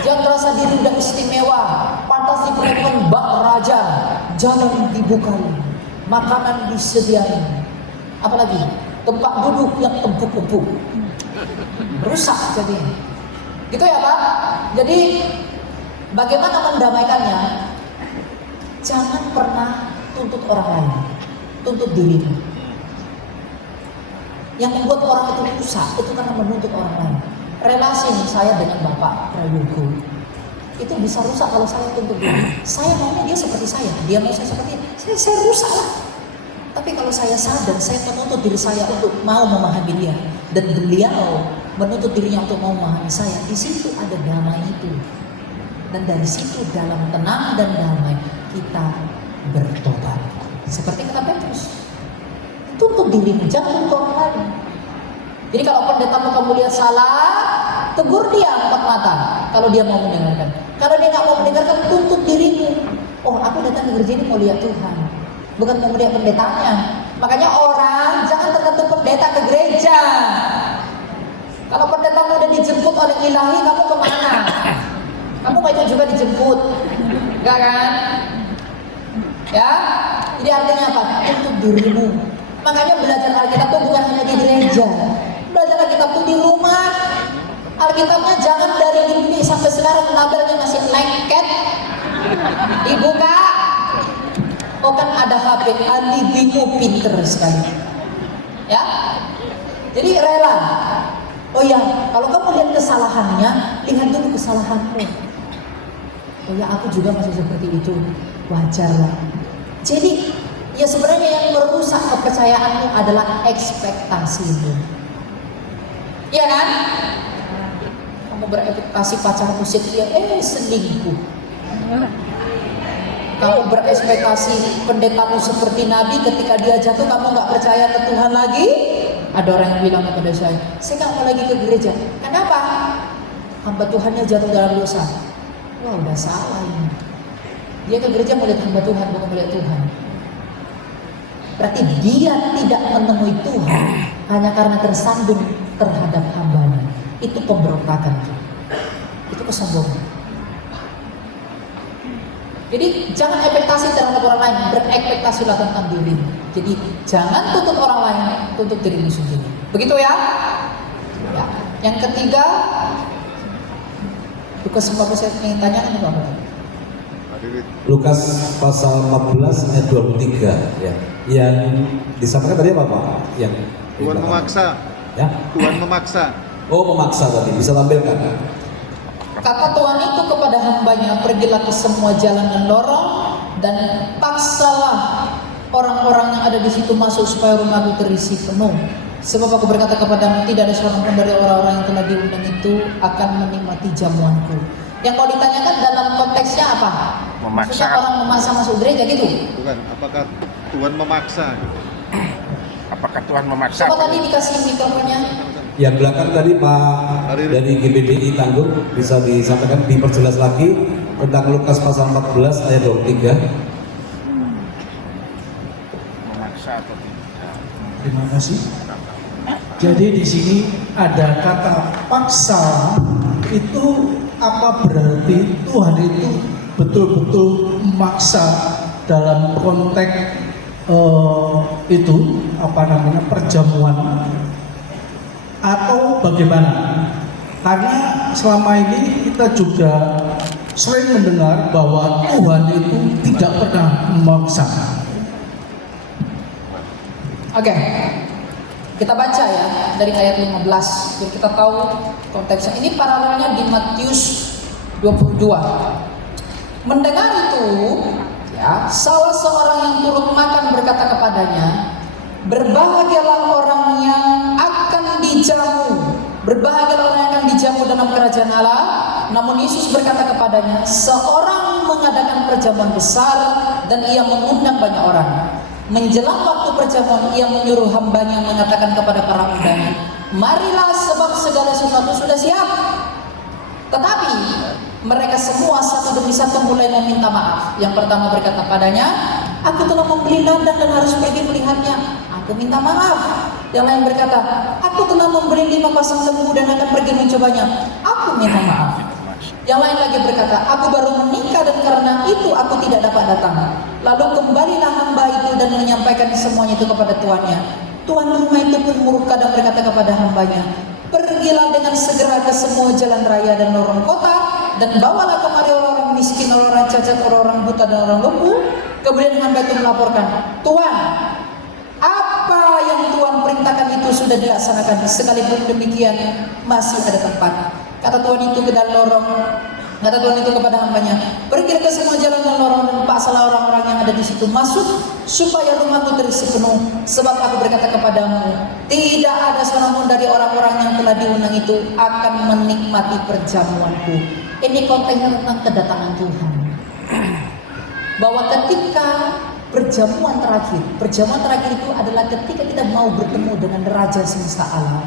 Jangan rasa diri udah istimewa, pantas diperlakukan bak raja, jalan dibuka, makanan disediakan, apalagi tempat duduk yang empuk-empuk, rusak jadi. Gitu ya Pak. Jadi bagaimana mendamaikannya? Jangan pernah tuntut orang lain, tuntut dirimu. Yang membuat orang itu rusak itu karena menuntut orang lain. Relasi saya dengan Bapak Prayogo itu bisa rusak kalau saya tuntut dia. Saya maunya dia seperti saya, dia mau saya seperti dia. Saya rusak lah. Tapi kalau saya sadar, saya menuntut diri saya untuk mau memahami dia, dan beliau menuntut dirinya untuk mau memahami saya, di situ ada damai itu. Dan dari situ dalam tenang dan damai kita bertobat. Seperti kata Petrus, tuntut dirimu, jangan tuntut orang lain. Jadi kalau pendetamu kamu lihat salah, tegur dia empat mata. Kalau dia mau mendengarkan, kalau dia nggak mau mendengarkan, tuntut dirimu. Oh, aku datang ke gereja ini mau lihat Tuhan, bukan mau melihat pendetanya. Makanya orang jangan tergantung pendeta ke gereja. Kalau pendetamu udah dijemput oleh ilahi, kamu kemana? Kamu mau ikut juga dijemput, enggak kan? Ya, jadi artinya apa? Tuntut dirimu. Makanya belajar Alkitab itu bukan hanya di gereja. Belajar Alkitab itu di rumah. Alkitabnya jangan dari ini sampai sekarang labelnya masih lengket. Dibuka. Oh kan ada HP, alibimu pinter sekali. Ya. Jadi rela. Oh ya, kalau kamu lihat kesalahannya, lihat dulu kesalahanmu. Oh ya, aku juga masih seperti itu. Wajar lah. Jadi ya sebenarnya yang merusak kepercayaanmu adalah ekspektasimu. Iya kan? Kamu berekspektasi pacarmu setia, selingkuh. Kamu berekspektasi pendetamu seperti Nabi, ketika dia jatuh kamu nggak percaya ke Tuhan lagi. Ada orang yang bilang kepada saya nggak mau lagi ke gereja. Kenapa? Hamba Tuhannya jatuh dalam dosa. Wah, udah salah ini. Dia ke gereja melihat hamba Tuhan, bukan melihat Tuhan. Berarti dia tidak menemui Tuhan hanya karena tersandung terhadap hambanya. Itu pemberontakan, itu kesombongan. Jadi jangan ekspektasi terhadap orang lain, berekspektasilah tentang diri. Jadi jangan tuntut orang lain, tuntut dirimu sendiri. Begitu ya? Ya. Yang ketiga, Lukas 14 ayat yang tanyakan itu apa? Lukas pasal 14 ayat 23 ya. Yang disampaikan tadi apa Pak? Yang Tuhan memaksa. Ya. Tuhan memaksa. Oh, memaksa tadi. Bisa tampilkan. Kata Tuhan itu kepada hambanya, pergilah ke semua jalan dan lorong dan paksalah orang-orang yang ada di situ masuk supaya rumahku terisi penuh. Sebab aku berkata kepadamu, tidak ada seorang pun dari orang-orang yang telah diundang itu akan menikmati jamuanku. Yang kau ditanyakan dalam konteksnya apa? Memaksa. Maksudnya orang memaksa masuk gereja gitu? Bukan, apakah Tuhan memaksa? Apakah Tuhan memaksa? Coba tadi dikasih mikrofonnya. Yang belakang tadi Pak dari GBDI Tanggung bisa disampaikan, diperjelas lagi tentang Lukas pasal 14 ayat 23. Memaksa atau tidak? Terima kasih. Jadi di sini ada kata paksa, itu apa berarti Tuhan itu betul-betul memaksa dalam konteks itu apa namanya perjamuan atau bagaimana? Karena selama ini kita juga sering mendengar bahwa Tuhan itu tidak pernah memaksa. Oke, kita baca ya dari ayat 15 biar kita tahu konteksnya. Ini paralelnya di Matius 22. Mendengar itu, ya, salah seorang yang turut makan berkata kepadanya, berbahagialah orang yang akan dijamu, berbahagialah orang yang akan dijamu dalam kerajaan Allah. Namun Yesus berkata kepadanya, seorang mengadakan perjamuan besar dan ia mengundang banyak orang. Menjelang waktu perjamuan, ia menyuruh hambanya mengatakan kepada para undangan, marilah sebab segala sesuatu sudah siap. Tetapi mereka semua satu demi satu mulai meminta maaf. Yang pertama berkata padanya, aku telah membeli ladang dan harus pergi melihatnya, aku minta maaf. Yang lain berkata, aku telah membeli 5 pasang lembu dan akan pergi mencobanya, aku minta maaf. Yang lain lagi berkata, aku baru menikah dan karena itu aku tidak dapat datang. Lalu kembalilah hamba itu dan menyampaikan semuanya itu kepada tuannya. Tuan rumah itu pun murka dan berkata kepada hambanya, pergilah dengan segera ke semua jalan raya dan lorong kota dan bawalah kemari orang miskin, orang cacat, orang buta dan orang lumpuh. Kemudian hamba itu melaporkan, Tuan, apa yang Tuhan perintahkan itu sudah dilaksanakan, sekalipun demikian masih ada tempat. Kata Tuhan itu ke dalam lorong, kata Tuhan itu kepada hambanya, pergi ke semua jalan dan lorong dan paksalah orang-orang yang ada di situ masuk supaya rumahku terisi penuh. Sebab aku berkata kepadamu, tidak ada seorang pun dari orang-orang yang telah diundang itu akan menikmati perjamuanku. Ini konteksnya tentang kedatangan Tuhan. Bahwa ketika perjamuan terakhir itu adalah ketika kita mau bertemu dengan Raja semesta alam.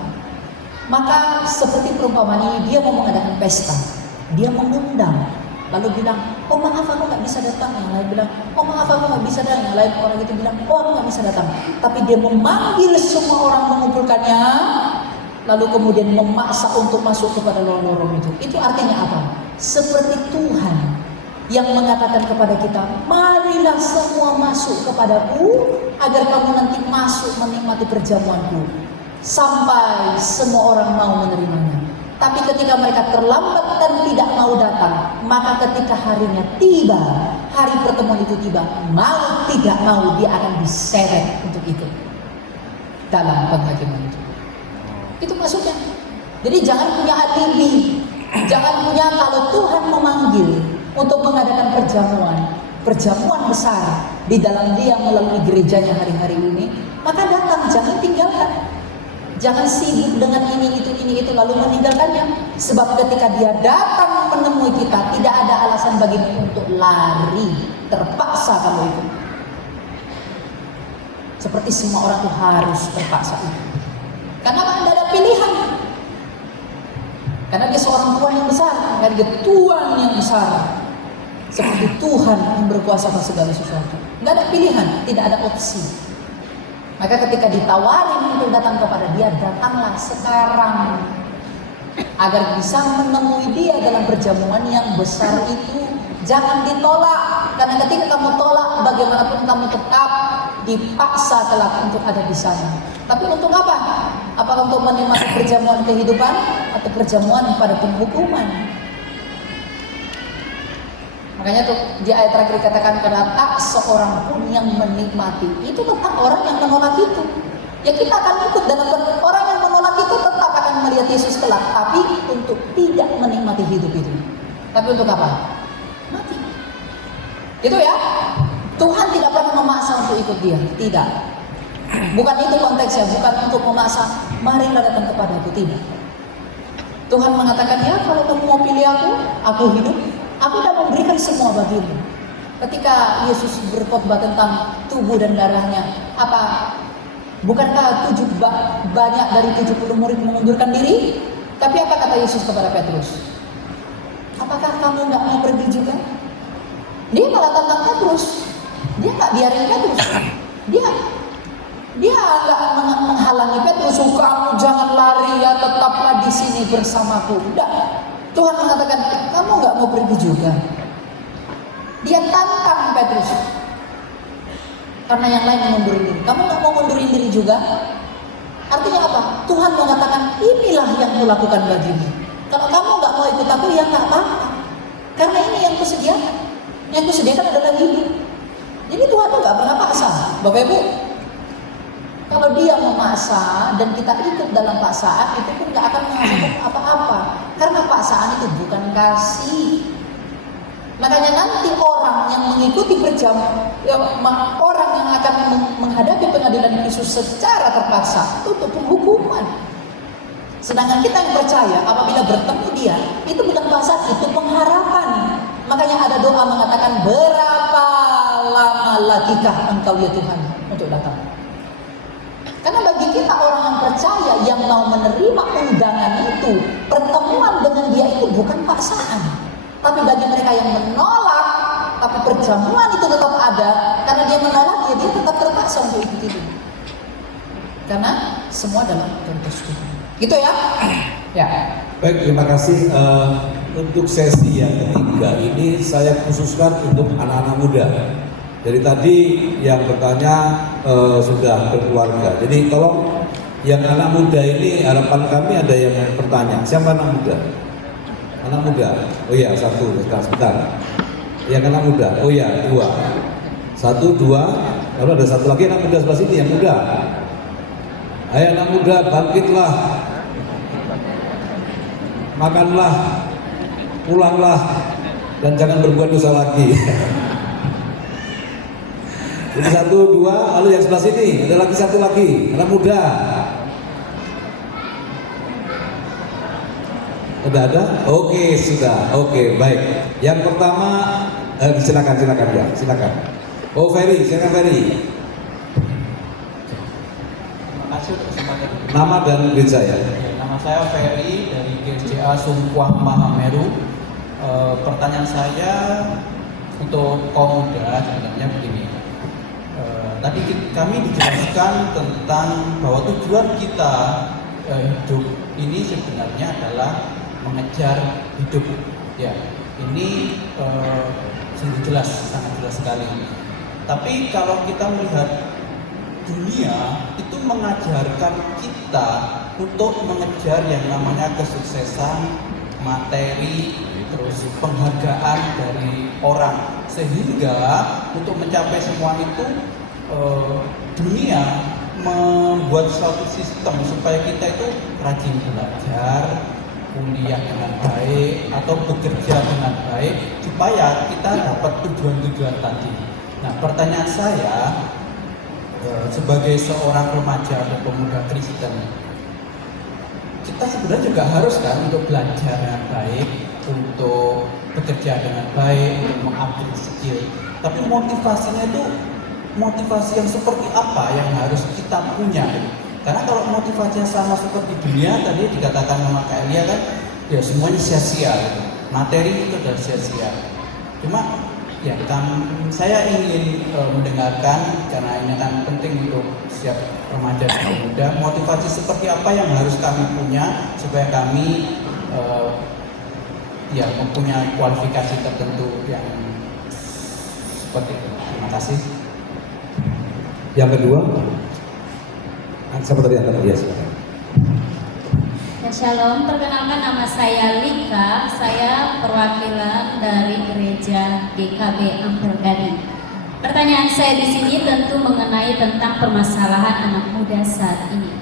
Maka seperti perumpamaan ini, dia mau mengadakan pesta, dia mengundang, lalu bilang, oh maaf aku nggak bisa datang. Yang lain bilang, oh maaf aku nggak bisa datang. Yang lain orang itu bilang, oh aku nggak bisa datang. Tapi dia memanggil semua orang, mengumpulkannya, lalu kemudian memaksa untuk masuk kepada lorong-lorong itu. Itu artinya apa? Seperti Tuhan yang mengatakan kepada kita, marilah semua masuk kepadaku agar kamu nanti masuk menikmati perjamuanku. Sampai semua orang mau menerimanya. Tapi ketika mereka terlambat dan tidak mau datang, maka ketika harinya tiba, hari pertemuan itu tiba, mau tidak mau dia akan diseret untuk itu dalam penghakiman itu. Itu maksudnya. Jadi jangan punya alibi, jangan punya kalau Tuhan memanggil untuk mengadakan perjamuan besar di dalam dia melalui gerejanya hari-hari ini, maka datang, jangan tinggalkan. Jangan sibuk dengan ini itu lalu meninggalkannya. Sebab ketika dia datang menemui kita, tidak ada alasan bagimu untuk lari. Terpaksa kamu itu. Seperti semua orang itu harus terpaksa itu. Karena tidak ada pilihan. Karena dia seorang Tuhan yang besar. Karena dia Tuhan yang besar. Seperti Tuhan yang berkuasa atas segala sesuatu. Tidak ada pilihan, tidak ada opsi. Maka ketika ditawarin untuk datang kepada dia, datanglah sekarang agar bisa menemui dia dalam perjamuan yang besar itu. Jangan ditolak. karena ketika kamu tolak, bagaimanapun kamu tetap dipaksa kelak untuk ada di sana. Tapi untuk apa? Apakah untuk menikmati perjamuan kehidupan atau perjamuan pada penghukuman? Makanya tuh di ayat terakhir dikatakan, karena tak seorang pun yang menikmati. Itu tentang orang yang menolak itu. Ya kita akan ikut dalam orang yang menolak itu tetap akan melihat Yesus kelak, tapi untuk tidak menikmati hidup itu. Tapi untuk apa? Mati. Itu ya. Tuhan tidak pernah memaksa untuk ikut dia, tidak. Bukan itu konteksnya, bukan untuk memaksa. Marilah datang kepadaku, tidak. Tuhan mengatakan, ya kalau kamu mau pilih aku hidup, aku sudah memberikan semua bagimu. Ketika Yesus berkhotbah tentang tubuh dan darahnya, apa? Bukankah banyak dari 70 murid mengundurkan diri? Tapi apa kata Yesus kepada Petrus? Apakah kamu nggak mau pergi juga? Dia malah tantang Petrus. Dia nggak biarin Petrus. Dia nggak menghalangi Petrus. Kamu jangan lari ya, tetaplah di sini bersamaku. Udah. Tuhan mengatakan, kamu nggak mau pergi juga. Dia tantang Petrus. Karena yang lain mengundurin diri. Kamu nggak mau mundurin diri juga? Artinya apa? Tuhan mengatakan, inilah yang kulakukan bagimu. Kalau kamu nggak mau ikut aku, ya nggak apa-apa. Karena ini yang kusediakan. Yang kusediakan adalah hidup. Jadi Tuhan tuh nggak pernah paksa, Bapak Ibu. Kalau dia memaksa dan kita ikut dalam paksaan, itu pun nggak akan menghasilkan apa-apa. Karena paksaan itu bukan kasih. Makanya nanti orang yang mengikuti orang yang akan menghadapi pengadilan Yesus secara terpaksa itu untuk penghukuman. Sedangkan kita yang percaya, apabila bertemu dia, itu bukan paksaan, itu pengharapan. Makanya ada doa mengatakan, berapa lama lagikah engkau ya Tuhan untuk datang? Karena bagi kita orang yang percaya, yang mau menerima undangan itu, pertemuan dengan dia itu bukan paksaan. Tapi bagi mereka yang menolak, tapi perjamuan itu tetap ada, karena dia menolak, ya dia tetap terpaksa untuk ikut itu. Karena semua dalam kontes Tuhan. Gitu ya? Ya. Baik, terima kasih. Untuk sesi yang ketiga ini saya khususkan untuk anak-anak muda. Dari tadi yang bertanya sudah berkeluarga. Jadi tolong yang anak muda ini, harapan kami ada yang bertanya. Siapa anak muda? Anak muda? Oh iya, satu, sebentar. Yang anak muda? Oh iya, dua. Satu, dua. Lalu ada satu lagi anak muda sebelah sini, yang muda. Ayo anak muda, bangkitlah. Makanlah. Pulanglah. Dan jangan berbuat dosa lagi. Jadi satu, dua, lalu yang sebelah sini. Ada lagi satu lagi, anak muda. Ada? Oke, sudah. Oke, baik. Yang pertama, silakan ya, silakan. Oh, Ferry, silakan Ferry. Terima kasih untuk kesempatan. Nama dan gereja ya. Nama saya Ferry dari GSJA Sungkuah Mahameru. Pertanyaan saya untuk kaum muda sebenarnya begini. Tadi kami dijelaskan tentang bahwa tujuan kita hidup ini sebenarnya adalah mengejar hidup, ya ini sungguh jelas, sangat jelas sekali. Tapi kalau kita melihat dunia itu mengajarkan kita untuk mengejar yang namanya kesuksesan, materi, terus penghargaan dari orang, sehingga untuk mencapai semua itu dunia membuat suatu sistem supaya kita itu rajin belajar, kuliah dengan baik atau bekerja dengan baik supaya kita dapat tujuan-tujuan tadi. Nah, pertanyaan saya sebagai seorang remaja atau pemuda Kristen, kita sebenarnya juga harus kan untuk belajar dengan baik, untuk bekerja dengan baik, untuk mengupgrade skill. Tapi motivasinya itu motivasi yang seperti apa yang harus kita punya? Karena kalau motivasinya sama seperti dunia, tadi dikatakan sama Kak Elia kan, ya semuanya sia-sia gitu. Materi itu adalah sia-sia. Cuma ya kan saya ingin mendengarkan, karena ini kan penting untuk setiap remaja dan muda, motivasi seperti apa yang harus kami punya supaya kami ya mempunyai kualifikasi tertentu yang Seperti itu. Terima kasih. Yang kedua, siapa tadi yang tadi? Ya, silakan. Shalom, perkenalkan nama saya Lika, saya perwakilan dari gereja GKB Ampel Gading. Pertanyaan saya di sini tentu mengenai tentang permasalahan anak muda saat ini.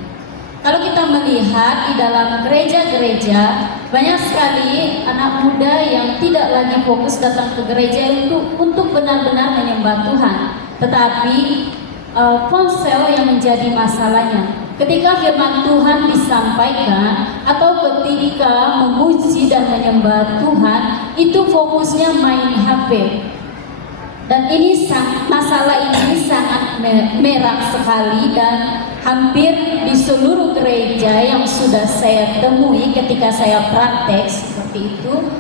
Kalau kita melihat di dalam gereja-gereja, banyak sekali anak muda yang tidak lagi fokus datang ke gereja untuk benar-benar menyembah Tuhan, tetapi ponsel yang menjadi masalahnya. Ketika firman Tuhan disampaikan atau ketika memuji dan menyembah Tuhan, itu fokusnya main HP. Dan ini masalah ini sangat merah sekali, dan hampir di seluruh gereja yang sudah saya temui ketika saya praktek seperti itu,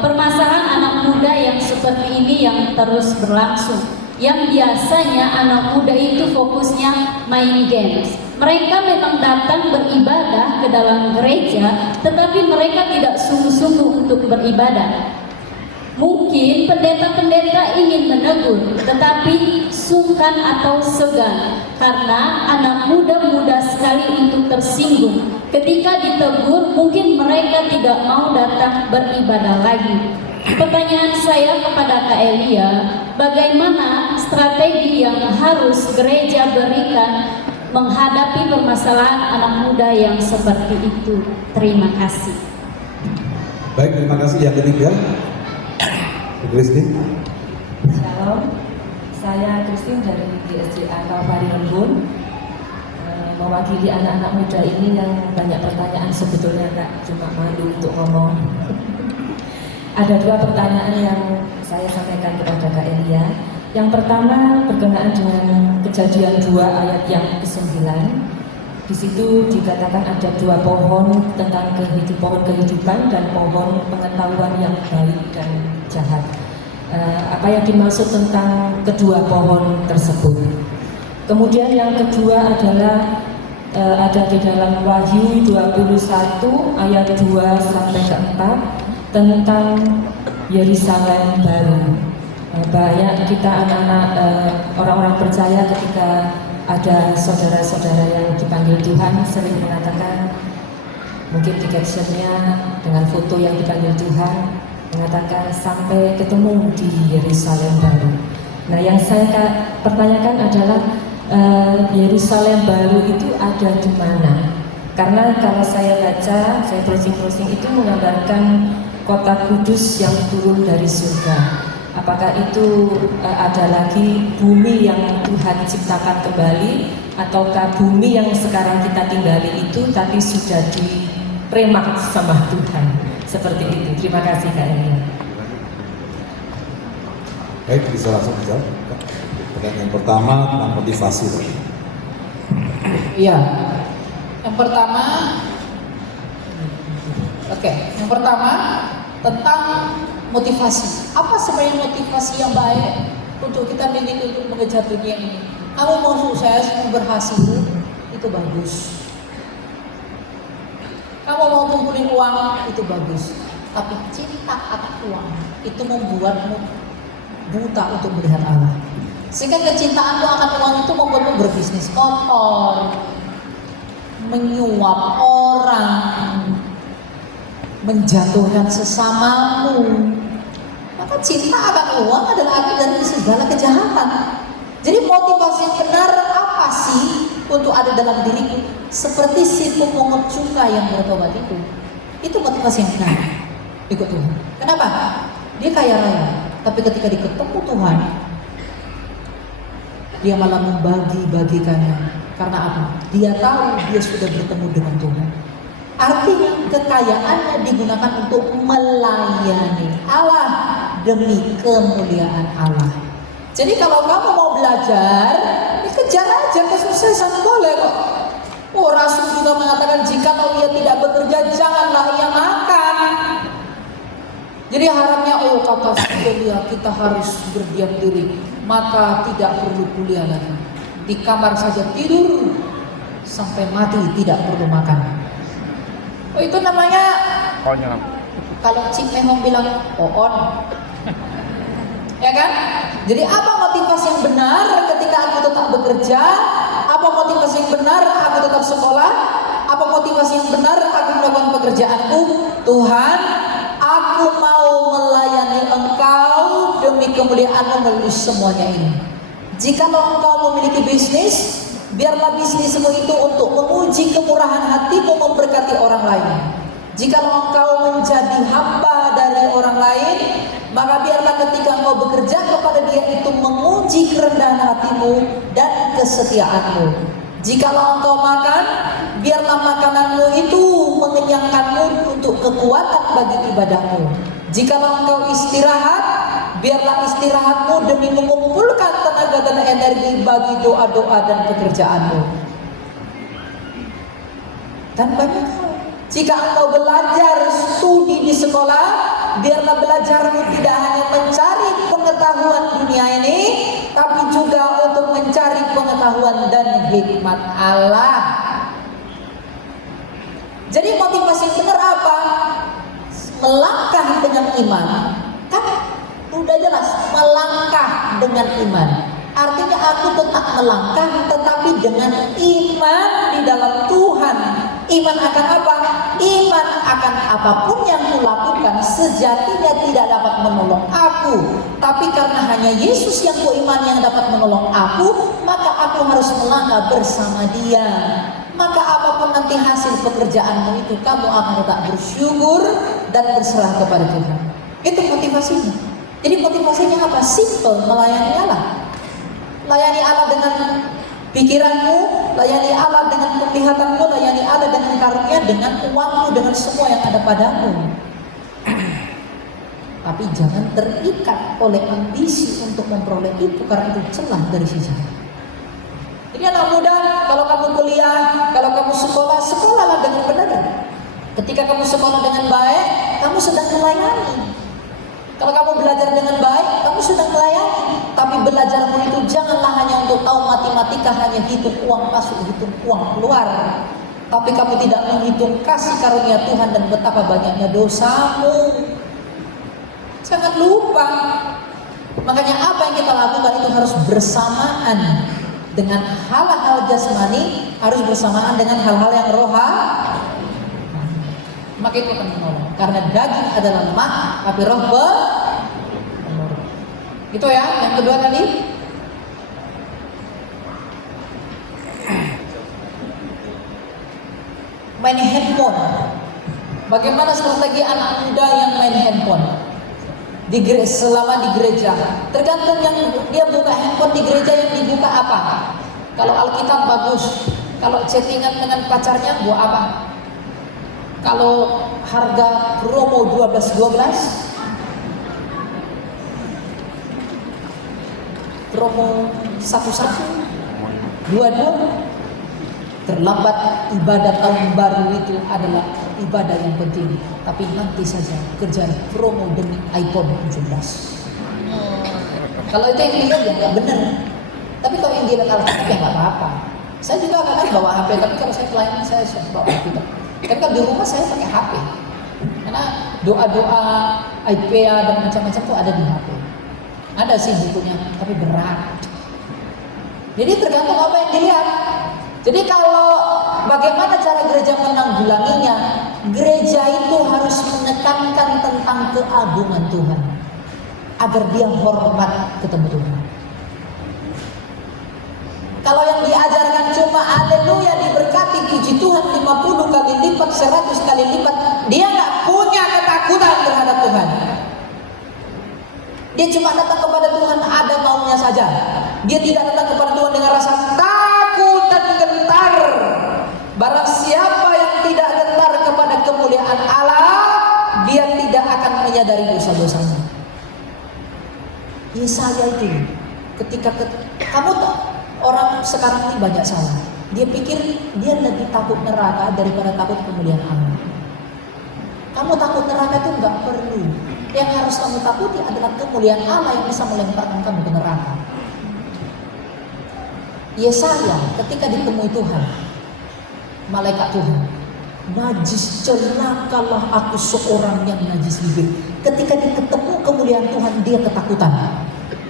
permasalahan anak muda yang seperti ini yang terus berlangsung. Yang biasanya anak muda itu fokusnya main games. Mereka memang datang beribadah ke dalam gereja, tetapi mereka tidak sungguh-sungguh untuk beribadah. Mungkin pendeta-pendeta ingin menegur, tetapi sungkan atau segan, karena anak muda mudah sekali untuk tersinggung. Ketika ditegur, mungkin mereka tidak mau datang beribadah lagi. Pertanyaan saya kepada Kak Elia, bagaimana strategi yang harus gereja berikan menghadapi permasalahan anak muda yang seperti itu? Terima kasih. Baik, terima kasih. Yang ketiga, Christine. Shalom, saya Christine dari GSJA Kalvari Lembun, mewakili anak-anak muda ini yang banyak pertanyaan sebetulnya Kak, cuma malu untuk ngomong. Ada dua pertanyaan yang saya sampaikan kepada Kak Elia. Yang pertama berkenaan dengan Kejadian 2 ayat yang ke-9. Di situ dikatakan ada dua pohon tentang pohon kehidupan dan pohon pengetahuan yang baik dan jahat. Apa yang dimaksud tentang kedua pohon tersebut? Kemudian yang kedua adalah ada di dalam Wahyu 21 ayat 2 sampai ke 4 tentang Yerusalem baru. Banyak kita anak-anak orang-orang percaya ketika ada saudara-saudara yang dipanggil Tuhan sering mengatakan, mungkin di captionnya dengan foto yang dipanggil Tuhan, mengatakan sampai ketemu di Yerusalem baru. Nah, yang saya pertanyakan adalah Yerusalem baru itu ada di mana? Karena kalau saya baca, saya browsing-browsing itu menggambarkan kota kudus yang turun dari surga. Apakah itu ada lagi bumi yang Tuhan ciptakan kembali, ataukah bumi yang sekarang kita tinggali itu tapi sudah dipremak sama Tuhan? Seperti itu. Terima kasih Kak Elia. Baik, bisa langsung dijawab. Pertanyaan pertama tentang motivasi. Iya. Yang pertama, yang pertama tentang motivasi. Apa sebenarnya motivasi yang baik untuk kita miliki untuk mengejar dunia ini? Kamu mau sukses, mau berhasil, itu bagus. Kamu mau kumpulin uang, itu bagus. Tapi cinta akan uang itu membuatmu buta untuk melihat Allah. Sehingga kecintaanmu akan uang itu membuatmu berbisnis kotor, menyuap orang, menjatuhkan sesamamu. Maka cinta akan uang adalah akhir dari segala kejahatan. Jadi motivasi benar apa sih untuk ada dalam diriku? Seperti si pemungut cukai yang bertobat itu. Itu motivasi yang benar. Ikut Tuhan. Kenapa? Dia kaya raya, tapi ketika dia ketemu Tuhan, dia malah membagi-bagikannya. Karena apa? Dia tahu dia sudah bertemu dengan Tuhan. Artinya kekayaannya digunakan untuk melayani Allah demi kemuliaan Allah. Jadi kalau kamu mau belajar, kejar aja kesuksesan, boleh kok. Oh, Rasul juga mengatakan jika ia tidak bekerja, janganlah ia makan. Jadi harapnya, kata kuliah kita harus berdiam diri, maka tidak perlu kuliah lagi. Di kamar saja tidur sampai mati, tidak perlu makan. Itu namanya konyol. Kalau Cik Mehong bilang on. Ya kan? Jadi apa motivasi yang benar ketika aku tetap bekerja? Apa motivasi yang benar aku tetap sekolah? Apa motivasi yang benar aku melakukan pekerjaanku? Tuhan, aku mau melayani Engkau demi kemuliaan-Mu melalui semuanya ini. Jikalau Engkau memiliki bisnis, biarlah bisnismu itu untuk menguji kemurahan hatimu memberkati orang lain. Jikalau Engkau menjadi hamba dari orang lain, maka biarlah ketika Engkau bekerja kepada dia itu menguji kerendahan hatimu dan kesetiaanmu. Jikalau Engkau makan, biarlah makananmu itu mengenyangkanmu untuk kekuatan bagi ibadahmu. Jikalau Engkau istirahat, biarlah istirahatmu demi mengumpulkan tenaga dan energi bagi doa-doa dan pekerjaanmu. Dan banyak hal. Jika engkau belajar studi di sekolah, biarlah belajarmu tidak hanya mencari pengetahuan dunia ini, tapi juga untuk mencari pengetahuan dan hikmat Allah. Jadi motivasi benar apa? Melangkah dengan iman. Kan udah jelas, melangkah dengan iman. Artinya aku tetap melangkah tetapi dengan iman di dalam Tuhan. Iman akan apa? Iman akan apapun yang kulakukan sejatinya tidak dapat menolong aku. Tapi karena hanya Yesus yang kuimani yang dapat menolong aku, maka aku harus melangkah bersama Dia. Maka apapun nanti hasil pekerjaanmu itu, kamu akan tetap bersyukur dan berserah kepada Tuhan. Itu motivasinya. Jadi motivasinya apa? Simple, melayani Allah. Layani Allah dengan pikiranmu, layani Allah dengan penglihatanmu, layani Allah dengan karunia, dengan uangmu, dengan semua yang ada padamu. Tapi jangan terikat oleh ambisi untuk memperoleh itu, karena itu celah dari sisi. Jadi anak muda, kalau kamu kuliah, kalau kamu sekolah, sekolahlah dengan benar. Ketika kamu sekolah dengan baik, kamu sedang melayani. Kalau kamu belajar dengan baik, kamu sedang melayani. Tapi belajarmu itu janganlah hanya untuk tahu matematika, hanya hitung uang masuk, hitung uang keluar. Tapi kamu tidak menghitung kasih karunia Tuhan dan betapa banyaknya dosamu. Jangan lupa. Makanya apa yang kita lakukan itu harus bersamaan dengan hal-hal jasmani, harus bersamaan dengan hal-hal yang rohani. Maka itu akan menolong. Karena daging adalah lemah, tapi roh menurut. Itu ya. Yang kedua tadi, main handphone. Bagaimana strategi anak muda yang main handphone selama di gereja? Tergantung yang dia buka handphone di gereja, yang dibuka apa. Kalau Alkitab bagus, kalau chattingan dengan pacarnya buat apa? Kalau harga promo 12-12, promo 1-1, 2-2, terlambat ibadah tahun baru itu adalah ibadah yang penting. Tapi nanti saja kejar promo demi iPhone 17. Kalau itu yang dilihat ya nggak benar. Tapi kalau yang dilihat Alkitab ya nggak apa-apa. Saya juga kadang bawa HP, tapi kalau saya pelayanan saya bawa Alkitab. Tapi kan di rumah saya pakai HP, karena doa-doa IPA dan macam-macam itu ada di HP. Ada sih bukunya, tapi berat. Jadi tergantung apa yang dilihat. Jadi kalau bagaimana cara gereja menanggulanginya, gereja itu harus menekankan tentang keagungan Tuhan, agar dia hormat ketemu Tuhan. Kalau yang diajarkan cuma haleluya diberkati puji Tuhan 50 kali lipat, 100 kali lipat, dia nggak punya ketakutan terhadap Tuhan. Dia cuma datang kepada Tuhan ada maunya saja. Dia tidak datang kepada Tuhan dengan rasa takut dan gentar. Barang siapa yang tidak gentar kepada kemuliaan Allah, dia tidak akan menyadari dosa-dosanya. Yesaya itu ketika kamu tahu, orang sekarang ini banyak salah. Dia pikir dia lebih takut neraka daripada takut kemuliaan Allah. Kamu takut neraka itu nggak perlu. Yang harus kamu takuti adalah kemuliaan Allah yang bisa melemparkan kamu ke neraka. Yesaya ketika ditemui Tuhan, malaikat Tuhan, najis celakalah aku seorang yang najis bibir. Ketika dia ketemu kemuliaan Tuhan, dia ketakutan.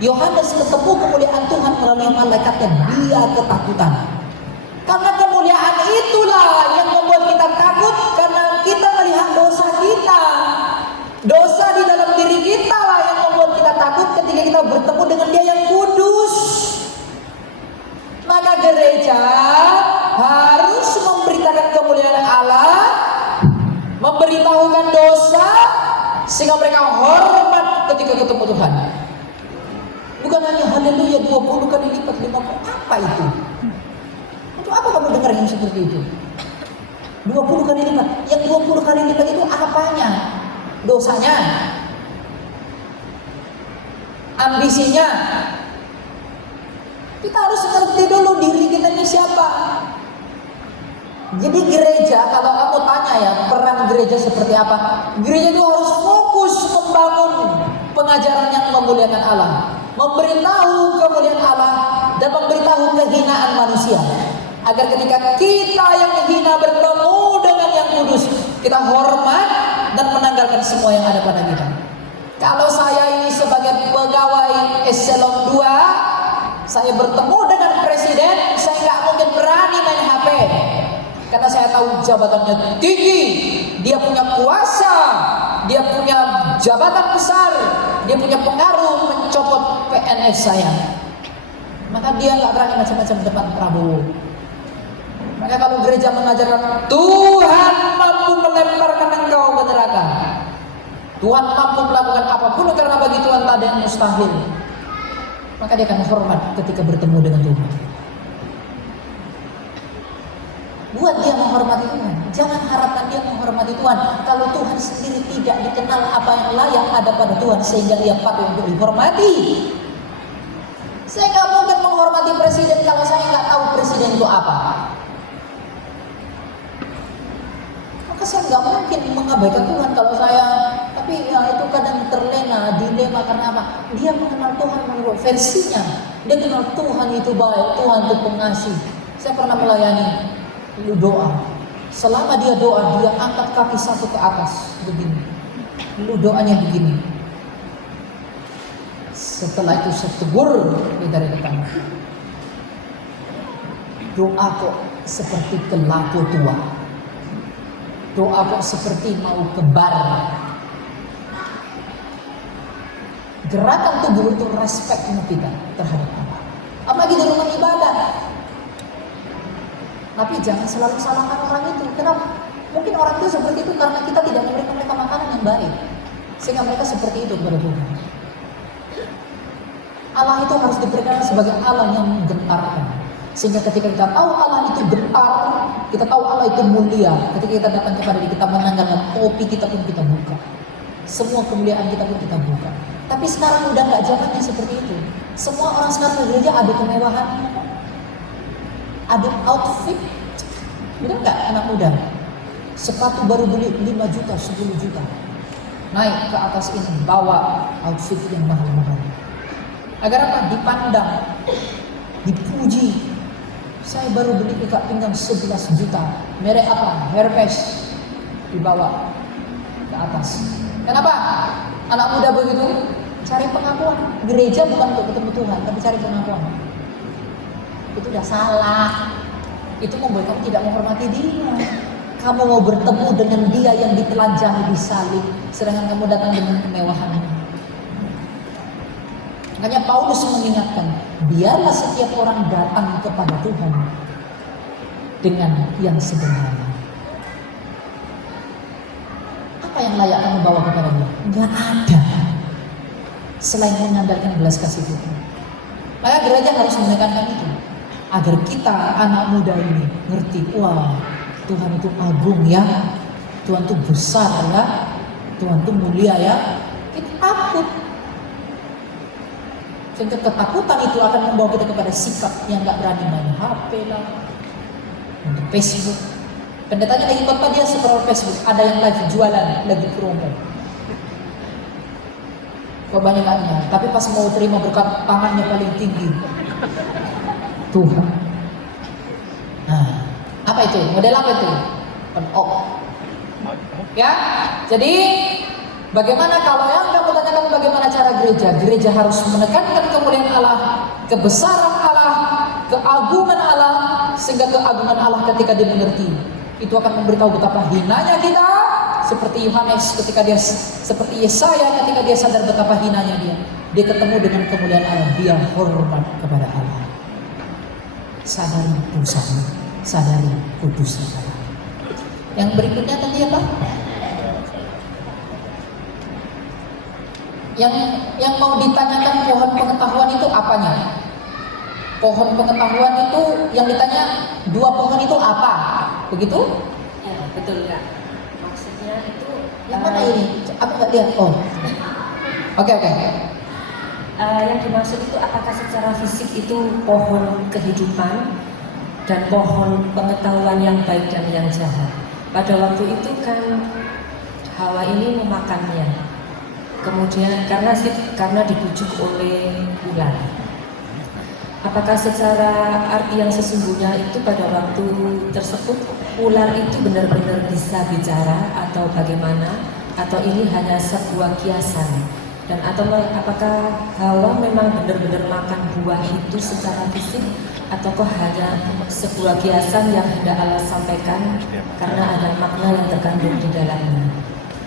Yohanes ketemu kemuliaan Tuhan melalui malaikatnya, dia ketakutan. Karena kemuliaan itulah yang membuat kita takut, karena kita melihat dosa kita. Dosa di dalam diri kita lah yang membuat kita takut ketika kita bertemu dengan Dia yang kudus. Maka gereja harus memberitakan kemuliaan Allah, memberitahukan dosa, sehingga mereka hormat ketika ketemu Tuhan. Bukan hanya haleluya 20 kali lipat 50. Apa itu? Untuk apa kamu dengar yang seperti itu? 20 kali lipat. Yang 20 kali lipat itu apanya? Dosanya, ambisinya. Kita harus ngerti dulu diri kita ini siapa. Jadi gereja, kalau kamu tanya ya, peran gereja seperti apa? Gereja itu harus fokus membangun pengajaran yang memuliakan Allah, memberitahu kemuliaan Allah, dan memberitahu kehinaan manusia. Agar ketika kita yang hina bertemu dengan yang kudus, kita hormat dan menanggalkan semua yang ada pada kita. Kalau saya ini sebagai pegawai eselon 2, saya bertemu dengan presiden, saya nggak mungkin berani main HP. Karena saya tahu jabatannya tinggi, dia punya kuasa, dia punya jabatan besar, dia punya pengaruh mencopot PNS saya. Maka dia nggak berani macam-macam depan Prabowo. Maka kalau gereja mengajarkan Tuhan mampu melemparkan engkau ke neraka, Tuhan mampu melakukan apapun karena bagi Tuhan tak ada yang mustahil, maka dia akan hormat ketika bertemu dengan Tuhan. Buat dia menghormati Tuhan. Jangan harapkan dia menghormati Tuhan kalau Tuhan sendiri tidak dikenal apa yang layak ada pada Tuhan sehingga dia patut untuk dihormati. Saya nggak mungkin menghormati presiden kalau saya nggak tahu presiden itu apa. Maka saya nggak mungkin mengabaikan Tuhan kalau saya. Tapi ya itu kadang terlena, dilema karena apa? Dia mengenal Tuhan menurut versinya. Dia kenal Tuhan itu baik, Tuhan itu pengasih. Saya pernah melayani, lu doa. Selama dia doa, dia angkat kaki satu ke atas begini. Lu doanya begini. Setelah itu saya tegur dia dari depan. Doa kok seperti pelaku tua. Doa kok seperti mau kembar. Gerakan tubuh itu respect kita terhadap Allah. Apalagi di rumah ibadah. Tapi jangan selalu salahkan orang itu. Kenapa? Mungkin orang itu seperti itu karena kita tidak memberikan mereka makanan yang baik, sehingga mereka seperti itu kepada Tuhan. Allah itu harus diberikan sebagai Allah yang menggentarkan. Sehingga ketika kita tahu Allah itu gentar, kita tahu Allah itu mulia. Ketika kita datang kepada Dia, kita menanggalkan topi kita pun kita buka. Semua kemuliaan kita pun kita buka. Tapi sekarang udah nggak zamannya seperti itu. Semua orang sekarang di gereja ada kemewahan, ada outfit. Udah nggak anak muda? Sepatu baru beli 5 juta, 10 juta. Naik ke atas ini, bawa outfit yang mahal-mahal. Agar apa? Dipandang, dipuji. Saya baru beli ikat pinggang 11 juta. Merek apa? Hermes. Dibawa ke atas. Kenapa? Anak muda begitu cari pengakuan. Gereja bukan untuk ketemu Tuhan, tapi cari pengakuan. Itu udah salah. Itu membuat kamu tidak menghormati Dia. Kamu mau bertemu dengan Dia yang ditelanjangi, disalib, sedangkan kamu datang dengan kemewahan. Makanya Paulus mengingatkan, biarlah setiap orang datang kepada Tuhan dengan yang sederhana. Apa yang layak kamu bawa kepada Dia? Enggak ada selain mengandalkan belas kasih Tuhan. Maka gereja harus menekankan itu agar kita anak muda ini ngerti, wah Tuhan itu agung ya, Tuhan itu besar ya, Tuhan itu mulia ya. Kita takut. Sehingga ketakutan itu akan membawa kita kepada sikap yang gak berani main HP lah, untuk Facebook. Pendetanya lagi khotbah, dia scroll Facebook, ada yang live jualan, lagi promo. Kebanyakannya, tapi pas mau terima berkat tangannya paling tinggi. Tuhan. Nah, apa itu? Model apa itu? Penok. Ya, jadi bagaimana kalau yang kamu tanyakan bagaimana cara gereja? Gereja harus menekankan kemuliaan Allah, kebesaran Allah, keagungan Allah, sehingga keagungan Allah ketika dia mengerti, itu akan memberitahu betapa hinanya kita, seperti Yohanes ketika dia, seperti Yesaya ketika dia sadar betapa hinanya dia. Dia ketemu dengan kemuliaan Allah, dia hormat kepada Allah. Sadari dosanya, sadari kudusnya Allah. Yang berikutnya tadi apa? Yang mau ditanyakan pohon pengetahuan itu apanya? Pohon pengetahuan itu yang ditanya, dua pohon itu apa? Begitu? Ya, betul Kak. Maksudnya itu yang mana ini? Aku nggak lihat. Oh. Oke. Yang dimaksud itu apakah secara fisik itu pohon kehidupan dan pohon pengetahuan yang baik dan yang jahat. Pada waktu itu kan Hawa ini memakannya. Kemudian karena dibujuk oleh ular. Apakah secara arti yang sesungguhnya itu pada waktu tersebut ular itu benar-benar bisa bicara atau bagaimana? Atau ini hanya sebuah kiasan? Dan atau apakah Hawa memang benar-benar makan buah itu secara fisik? Ataukah hanya sebuah kiasan yang hendak Allah sampaikan karena ada makna yang terkandung di dalamnya?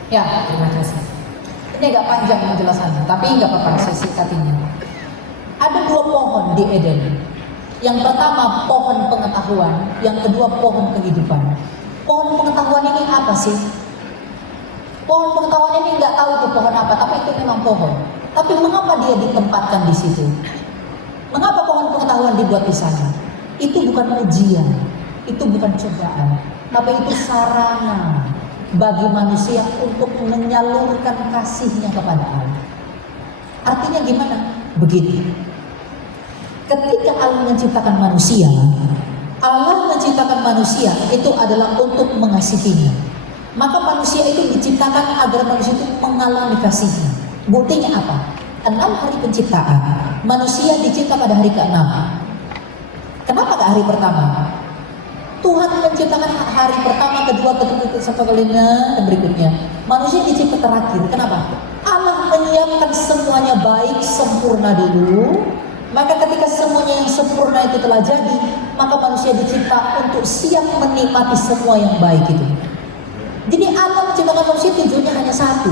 Ya, terima kasih. Ini agak panjang penjelasannya, tapi nggak apa-apa, saya singkatinya. Ada dua pohon di Eden. Yang pertama pohon pengetahuan, yang kedua pohon kehidupan. Pohon pengetahuan ini apa sih? Pohon pengetahuan ini nggak tahu itu pohon apa, tapi itu memang pohon. Tapi mengapa dia ditempatkan di situ? Mengapa pohon pengetahuan dibuat di sana? Itu bukan ujian, itu bukan cobaan, tapi itu sarana bagi manusia untuk menyalurkan kasihnya kepada Allah. Artinya gimana? Begini. Ketika Allah menciptakan manusia itu adalah untuk mengasihinya. Maka manusia itu diciptakan agar manusia itu mengalami kasihnya. Buktinya apa? 6 hari penciptaan, manusia dicipta pada hari ke-6. Kenapa ke hari pertama? Tuhan menciptakan hari pertama, kedua, ketiga, sampai kelima, dan berikutnya. Manusia dicipta terakhir. Kenapa? Allah menyiapkan semuanya baik, sempurna dulu. Maka ketika semuanya yang sempurna itu telah jadi, maka manusia dicipta untuk siap menikmati semua yang baik itu. Jadi Allah menciptakan manusia tujuannya hanya satu,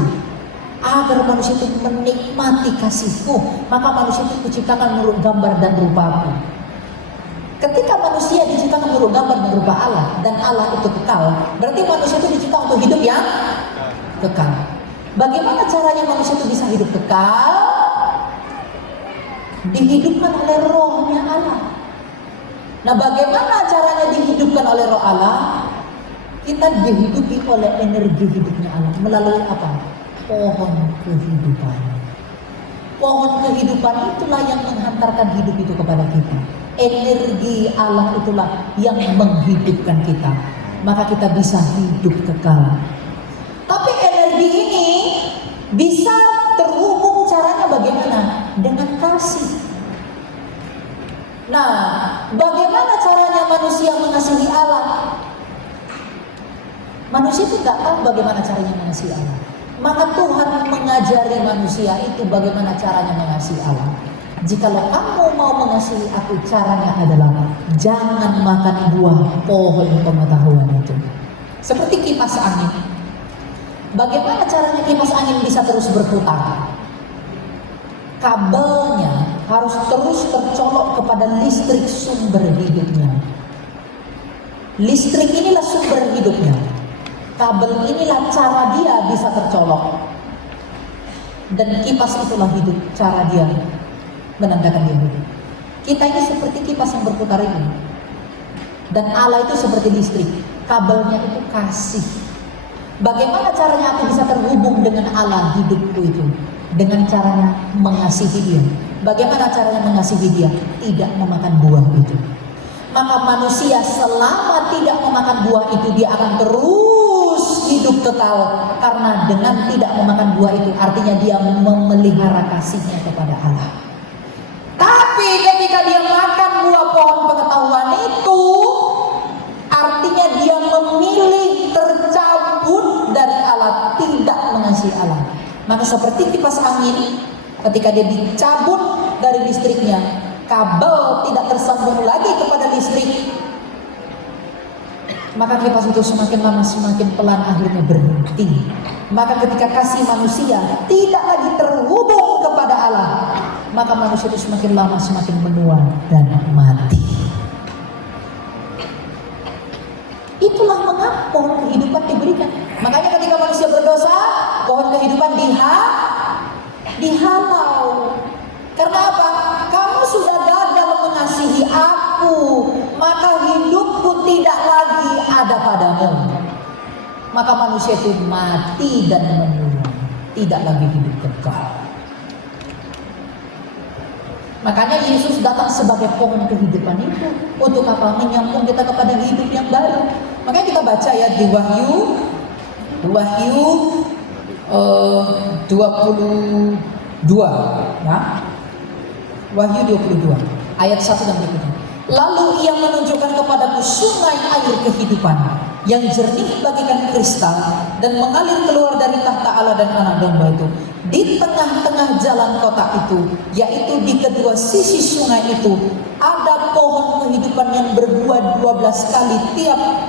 agar manusia itu menikmati kasihku. Maka manusia itu diciptakan menurut gambar dan rupaku. Ketika manusia diciptakan menurut gambar dan rupa Allah, dan Allah itu kekal, berarti manusia itu diciptakan untuk hidup yang kekal. Bagaimana caranya manusia itu bisa hidup kekal? Dihidupkan oleh rohnya Allah. Nah, bagaimana caranya dihidupkan oleh roh Allah? Kita dihidupi oleh energi hidupnya Allah. Melalui apa? Pohon kehidupan. Pohon kehidupan itulah yang menghantarkan hidup itu kepada kita. Energi Allah itulah yang menghidupkan kita. Maka kita bisa hidup kekal. Tapi energi ini bisa terhubung caranya bagaimana? Dengan kasih. Nah, bagaimana caranya manusia mengasihi Allah? Manusia itu tidak tahu bagaimana caranya mengasihi Allah. Maka Tuhan mengajari manusia itu bagaimana caranya mengasihi Allah. Jikalau kamu mau mengasihi aku, caranya adalah jangan makan buah pohon pengetahuan itu. Seperti kipas angin. Bagaimana caranya kipas angin bisa terus berputar? Kabelnya harus terus tercolok kepada listrik sumber hidupnya. Listrik inilah sumber hidupnya. Kabel inilah cara dia bisa tercolok. Dan kipas itulah hidup, cara dia menandakan dia hidup. Kita ini seperti kipas yang berputar ini. Dan Allah itu seperti listrik. Kabelnya itu kasih. Bagaimana caranya aku bisa terhubung dengan Allah hidupku itu? Dengan caranya mengasihi dia. Bagaimana caranya mengasihi dia? Tidak memakan buah itu. Maka manusia selama tidak memakan buah itu, dia akan terus hidup kekal. Karena dengan tidak memakan buah itu, artinya dia memelihara kasihnya kepada Allah. Tapi ketika dia makan buah pohon pengetahuan itu, artinya dia memilih tercabut dari Allah, tidak mengasihi Allah. Maka seperti kipas angin, ketika dia dicabut dari listriknya, kabel tidak tersambung lagi kepada listrik, maka kipas itu semakin lama semakin pelan akhirnya berhenti. Maka ketika kasih manusia tidak lagi terhubung kepada Allah, maka manusia itu semakin lama semakin menua dan mati. Itulah mengapa pohon kehidupan diberikan. Makanya ketika manusia berdosa, pohon kehidupan dihalau. Karena apa? Kamu sudah gagal mengasihi aku, maka hidupku tidak lagi ada padamu. Maka manusia itu mati dan menua, tidak lagi hidup kekal. Makanya Yesus datang sebagai pohon kehidupan itu. Untuk apa? Menyambung kita kepada hidup yang baru. Makanya kita baca ya di Wahyu 22 ya. Wahyu 22 ayat 1 dan berikutnya. Lalu ia menunjukkan kepadaku sungai air kehidupan yang jernih bagaikan kristal dan mengalir keluar dari tahta Allah dan Anak Domba itu. Di tengah-tengah jalan kota itu, yaitu di kedua sisi sungai itu, ada pohon kehidupan yang berbuah 12 kali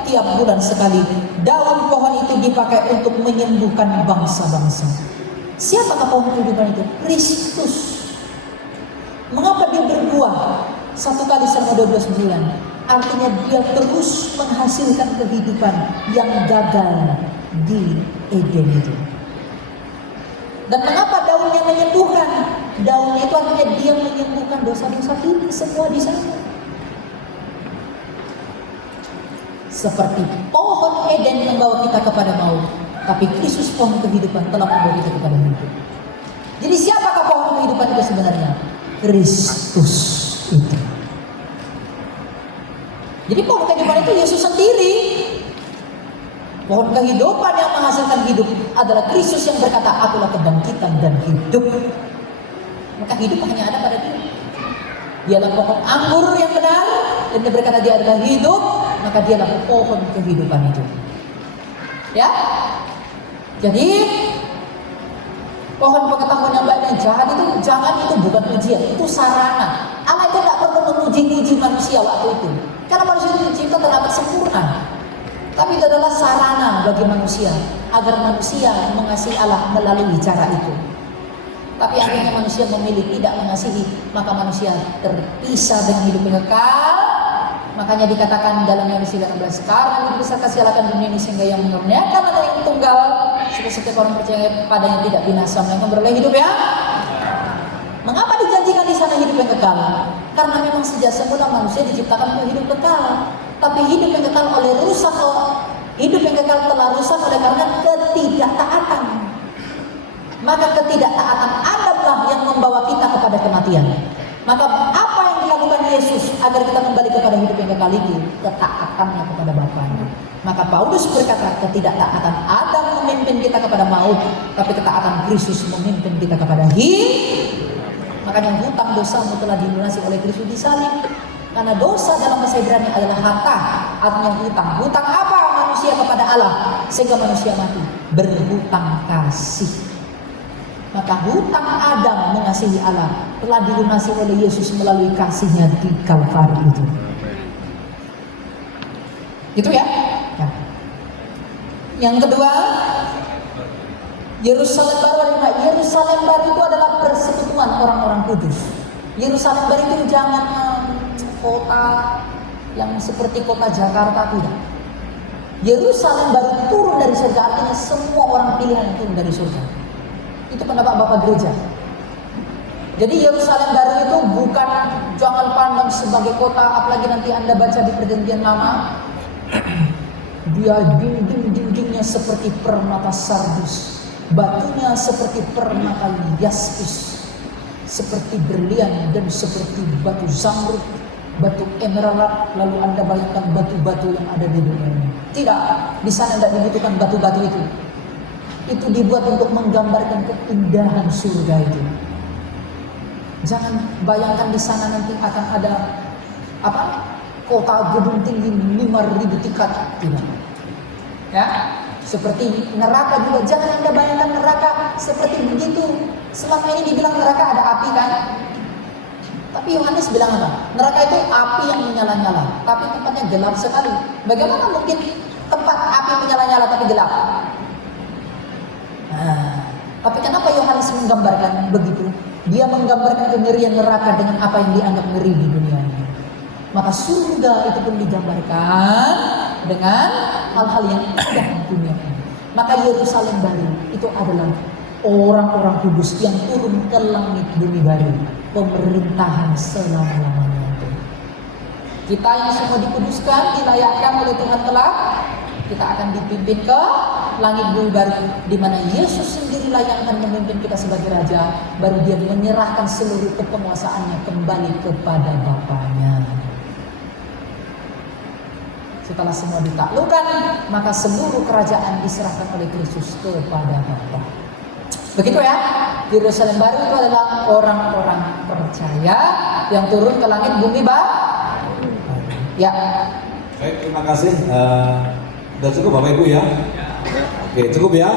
tiap bulan sekali. Daun pohon itu dipakai untuk menyembuhkan bangsa-bangsa. Siapakah pohon kehidupan itu? Kristus. Mengapa dia berbuah 1 kali selama 12 bulan? Artinya dia terus menghasilkan kehidupan yang gagal di Eden itu. Dan mengapa daunnya menyembuhkan? Daunnya itu artinya dia menyembuhkan dosa-dosa kita semua di sana. Seperti pohon Eden membawa kita kepada maut, tapi Kristus pohon kehidupan telah membawa kita kepada hidup. Jadi siapakah pohon kehidupan itu sebenarnya? Kristus itu. Jadi pohon kehidupan itu Yesus sendiri. Pohon kehidupan yang menghasilkan hidup adalah Kristus yang berkata, akulah kebangkitan dan hidup. Maka hidup hanya ada pada dia. Dialah pohon anggur yang benar, dan dia berkata dia adalah hidup, maka dialah pohon kehidupan itu. Ya. Jadi pohon pengetahuan yang baik dan jahat itu itu bukan ujian, itu sarana. Allah itu tidak perlu menguji manusia waktu itu, karena manusia itu dicipta terlalu sempurna. Tapi itu adalah sarana bagi manusia agar manusia mengasihi Allah melalui cara itu. Tapi akhirnya manusia memilih tidak mengasihi, maka manusia terpisah dengan hidup yang kekal. Makanya dikatakan dalam Yohanes 19, karena begitu besar kasih Allah akan dunia ini sehingga yang menurunkan Anak yang tunggal supaya setiap orang percaya padanya tidak binasa melainkan beroleh hidup ya. Mengapa dijanjikan di sana hidup yang kekal? Karena memang sejak semula manusia diciptakan untuk hidup kekal. Tapi hidup yang kekal hidup yang kekal telah rusak oleh karena ketidaktaatan. Maka ketidaktaatan Adamlah yang membawa kita kepada kematian. Maka apa yang dilakukan Yesus agar kita kembali kepada hidup yang kekal itu? Ketaatannya kepada Bapa-Nya. Maka Paulus berkata, ketidaktaatan Adam memimpin kita kepada maut, tapi ketaatan Kristus memimpin kita kepada hidup. Makanya hutang dosamu telah dilunasi oleh Kristus di salib. Karena dosa dalam bahasa Ibrani adalah harta, artinya hutang. Hutang apa manusia kepada Allah sehingga manusia mati? Berhutang kasih. Maka hutang Adam mengasihi Allah telah dilunasi oleh Yesus melalui kasihnya di Kalvari itu. Itu ya. Yang kedua, Yerusalem baru adalah Yerusalem baru itu adalah persekutuan orang-orang kudus. Yerusalem baru itu jangan kota yang seperti kota Jakarta, tidak. Yerusalem baru turun dari surga, artinya semua orang pilihan turun dari surga. Itu pendapat Bapak Gereja. Jadi Yerusalem baru itu bukan jangan pandang sebagai kota, apalagi nanti Anda baca di Perjanjian Lama, dia dinding-dindingnya seperti permata sardus, batunya seperti permata yaspis, seperti berlian dan seperti batu zamrud, batu emerald. Lalu Anda bayangkan batu-batu yang ada di dunia ini. Tidak, di sana tidak dibutuhkan batu-batu itu. Itu dibuat untuk menggambarkan keindahan surga itu. Jangan bayangkan di sana nanti akan ada kota gedung tinggi 5.000 tingkat, tidak. Ya, Seperti neraka juga, jangan Anda bayangkan neraka seperti begitu. Selama ini dibilang neraka ada api kan? Tapi Yohanes bilang apa? Neraka itu api yang menyala-nyala, tapi tempatnya gelap sekali. Bagaimana mungkin tempat api menyala-nyala tapi gelap? Nah, tapi kenapa Yohanes menggambarkan begitu? Dia menggambarkan kengerian neraka dengan apa yang dianggap ngeri di dunia ini. Maka surga itu pun digambarkan dengan hal-hal yang indah di dunia ini. Maka Yerusalem baru itu adalah orang-orang kudus yang turun ke langit bumi baru, pemerintahan selama-lamanya itu. Kita yang semua dikuduskan, dilayakkan oleh Tuhan kelak, kita akan dipimpin ke langit bumi baru, di mana Yesus sendirilah yang akan memimpin kita sebagai Raja. Baru Dia menyerahkan seluruh kepenguasaannya kembali kepada Bapaknya. Setelah semua ditaklukkan, maka seluruh kerajaan diserahkan oleh Kristus kepada Bapa. Begitu ya. Yerusalem baru itu adalah orang-orang percaya yang turun ke langit bumi baru. Ya. Baik, terima kasih. Sudah cukup Bapak Ibu ya? Oke, cukup ya.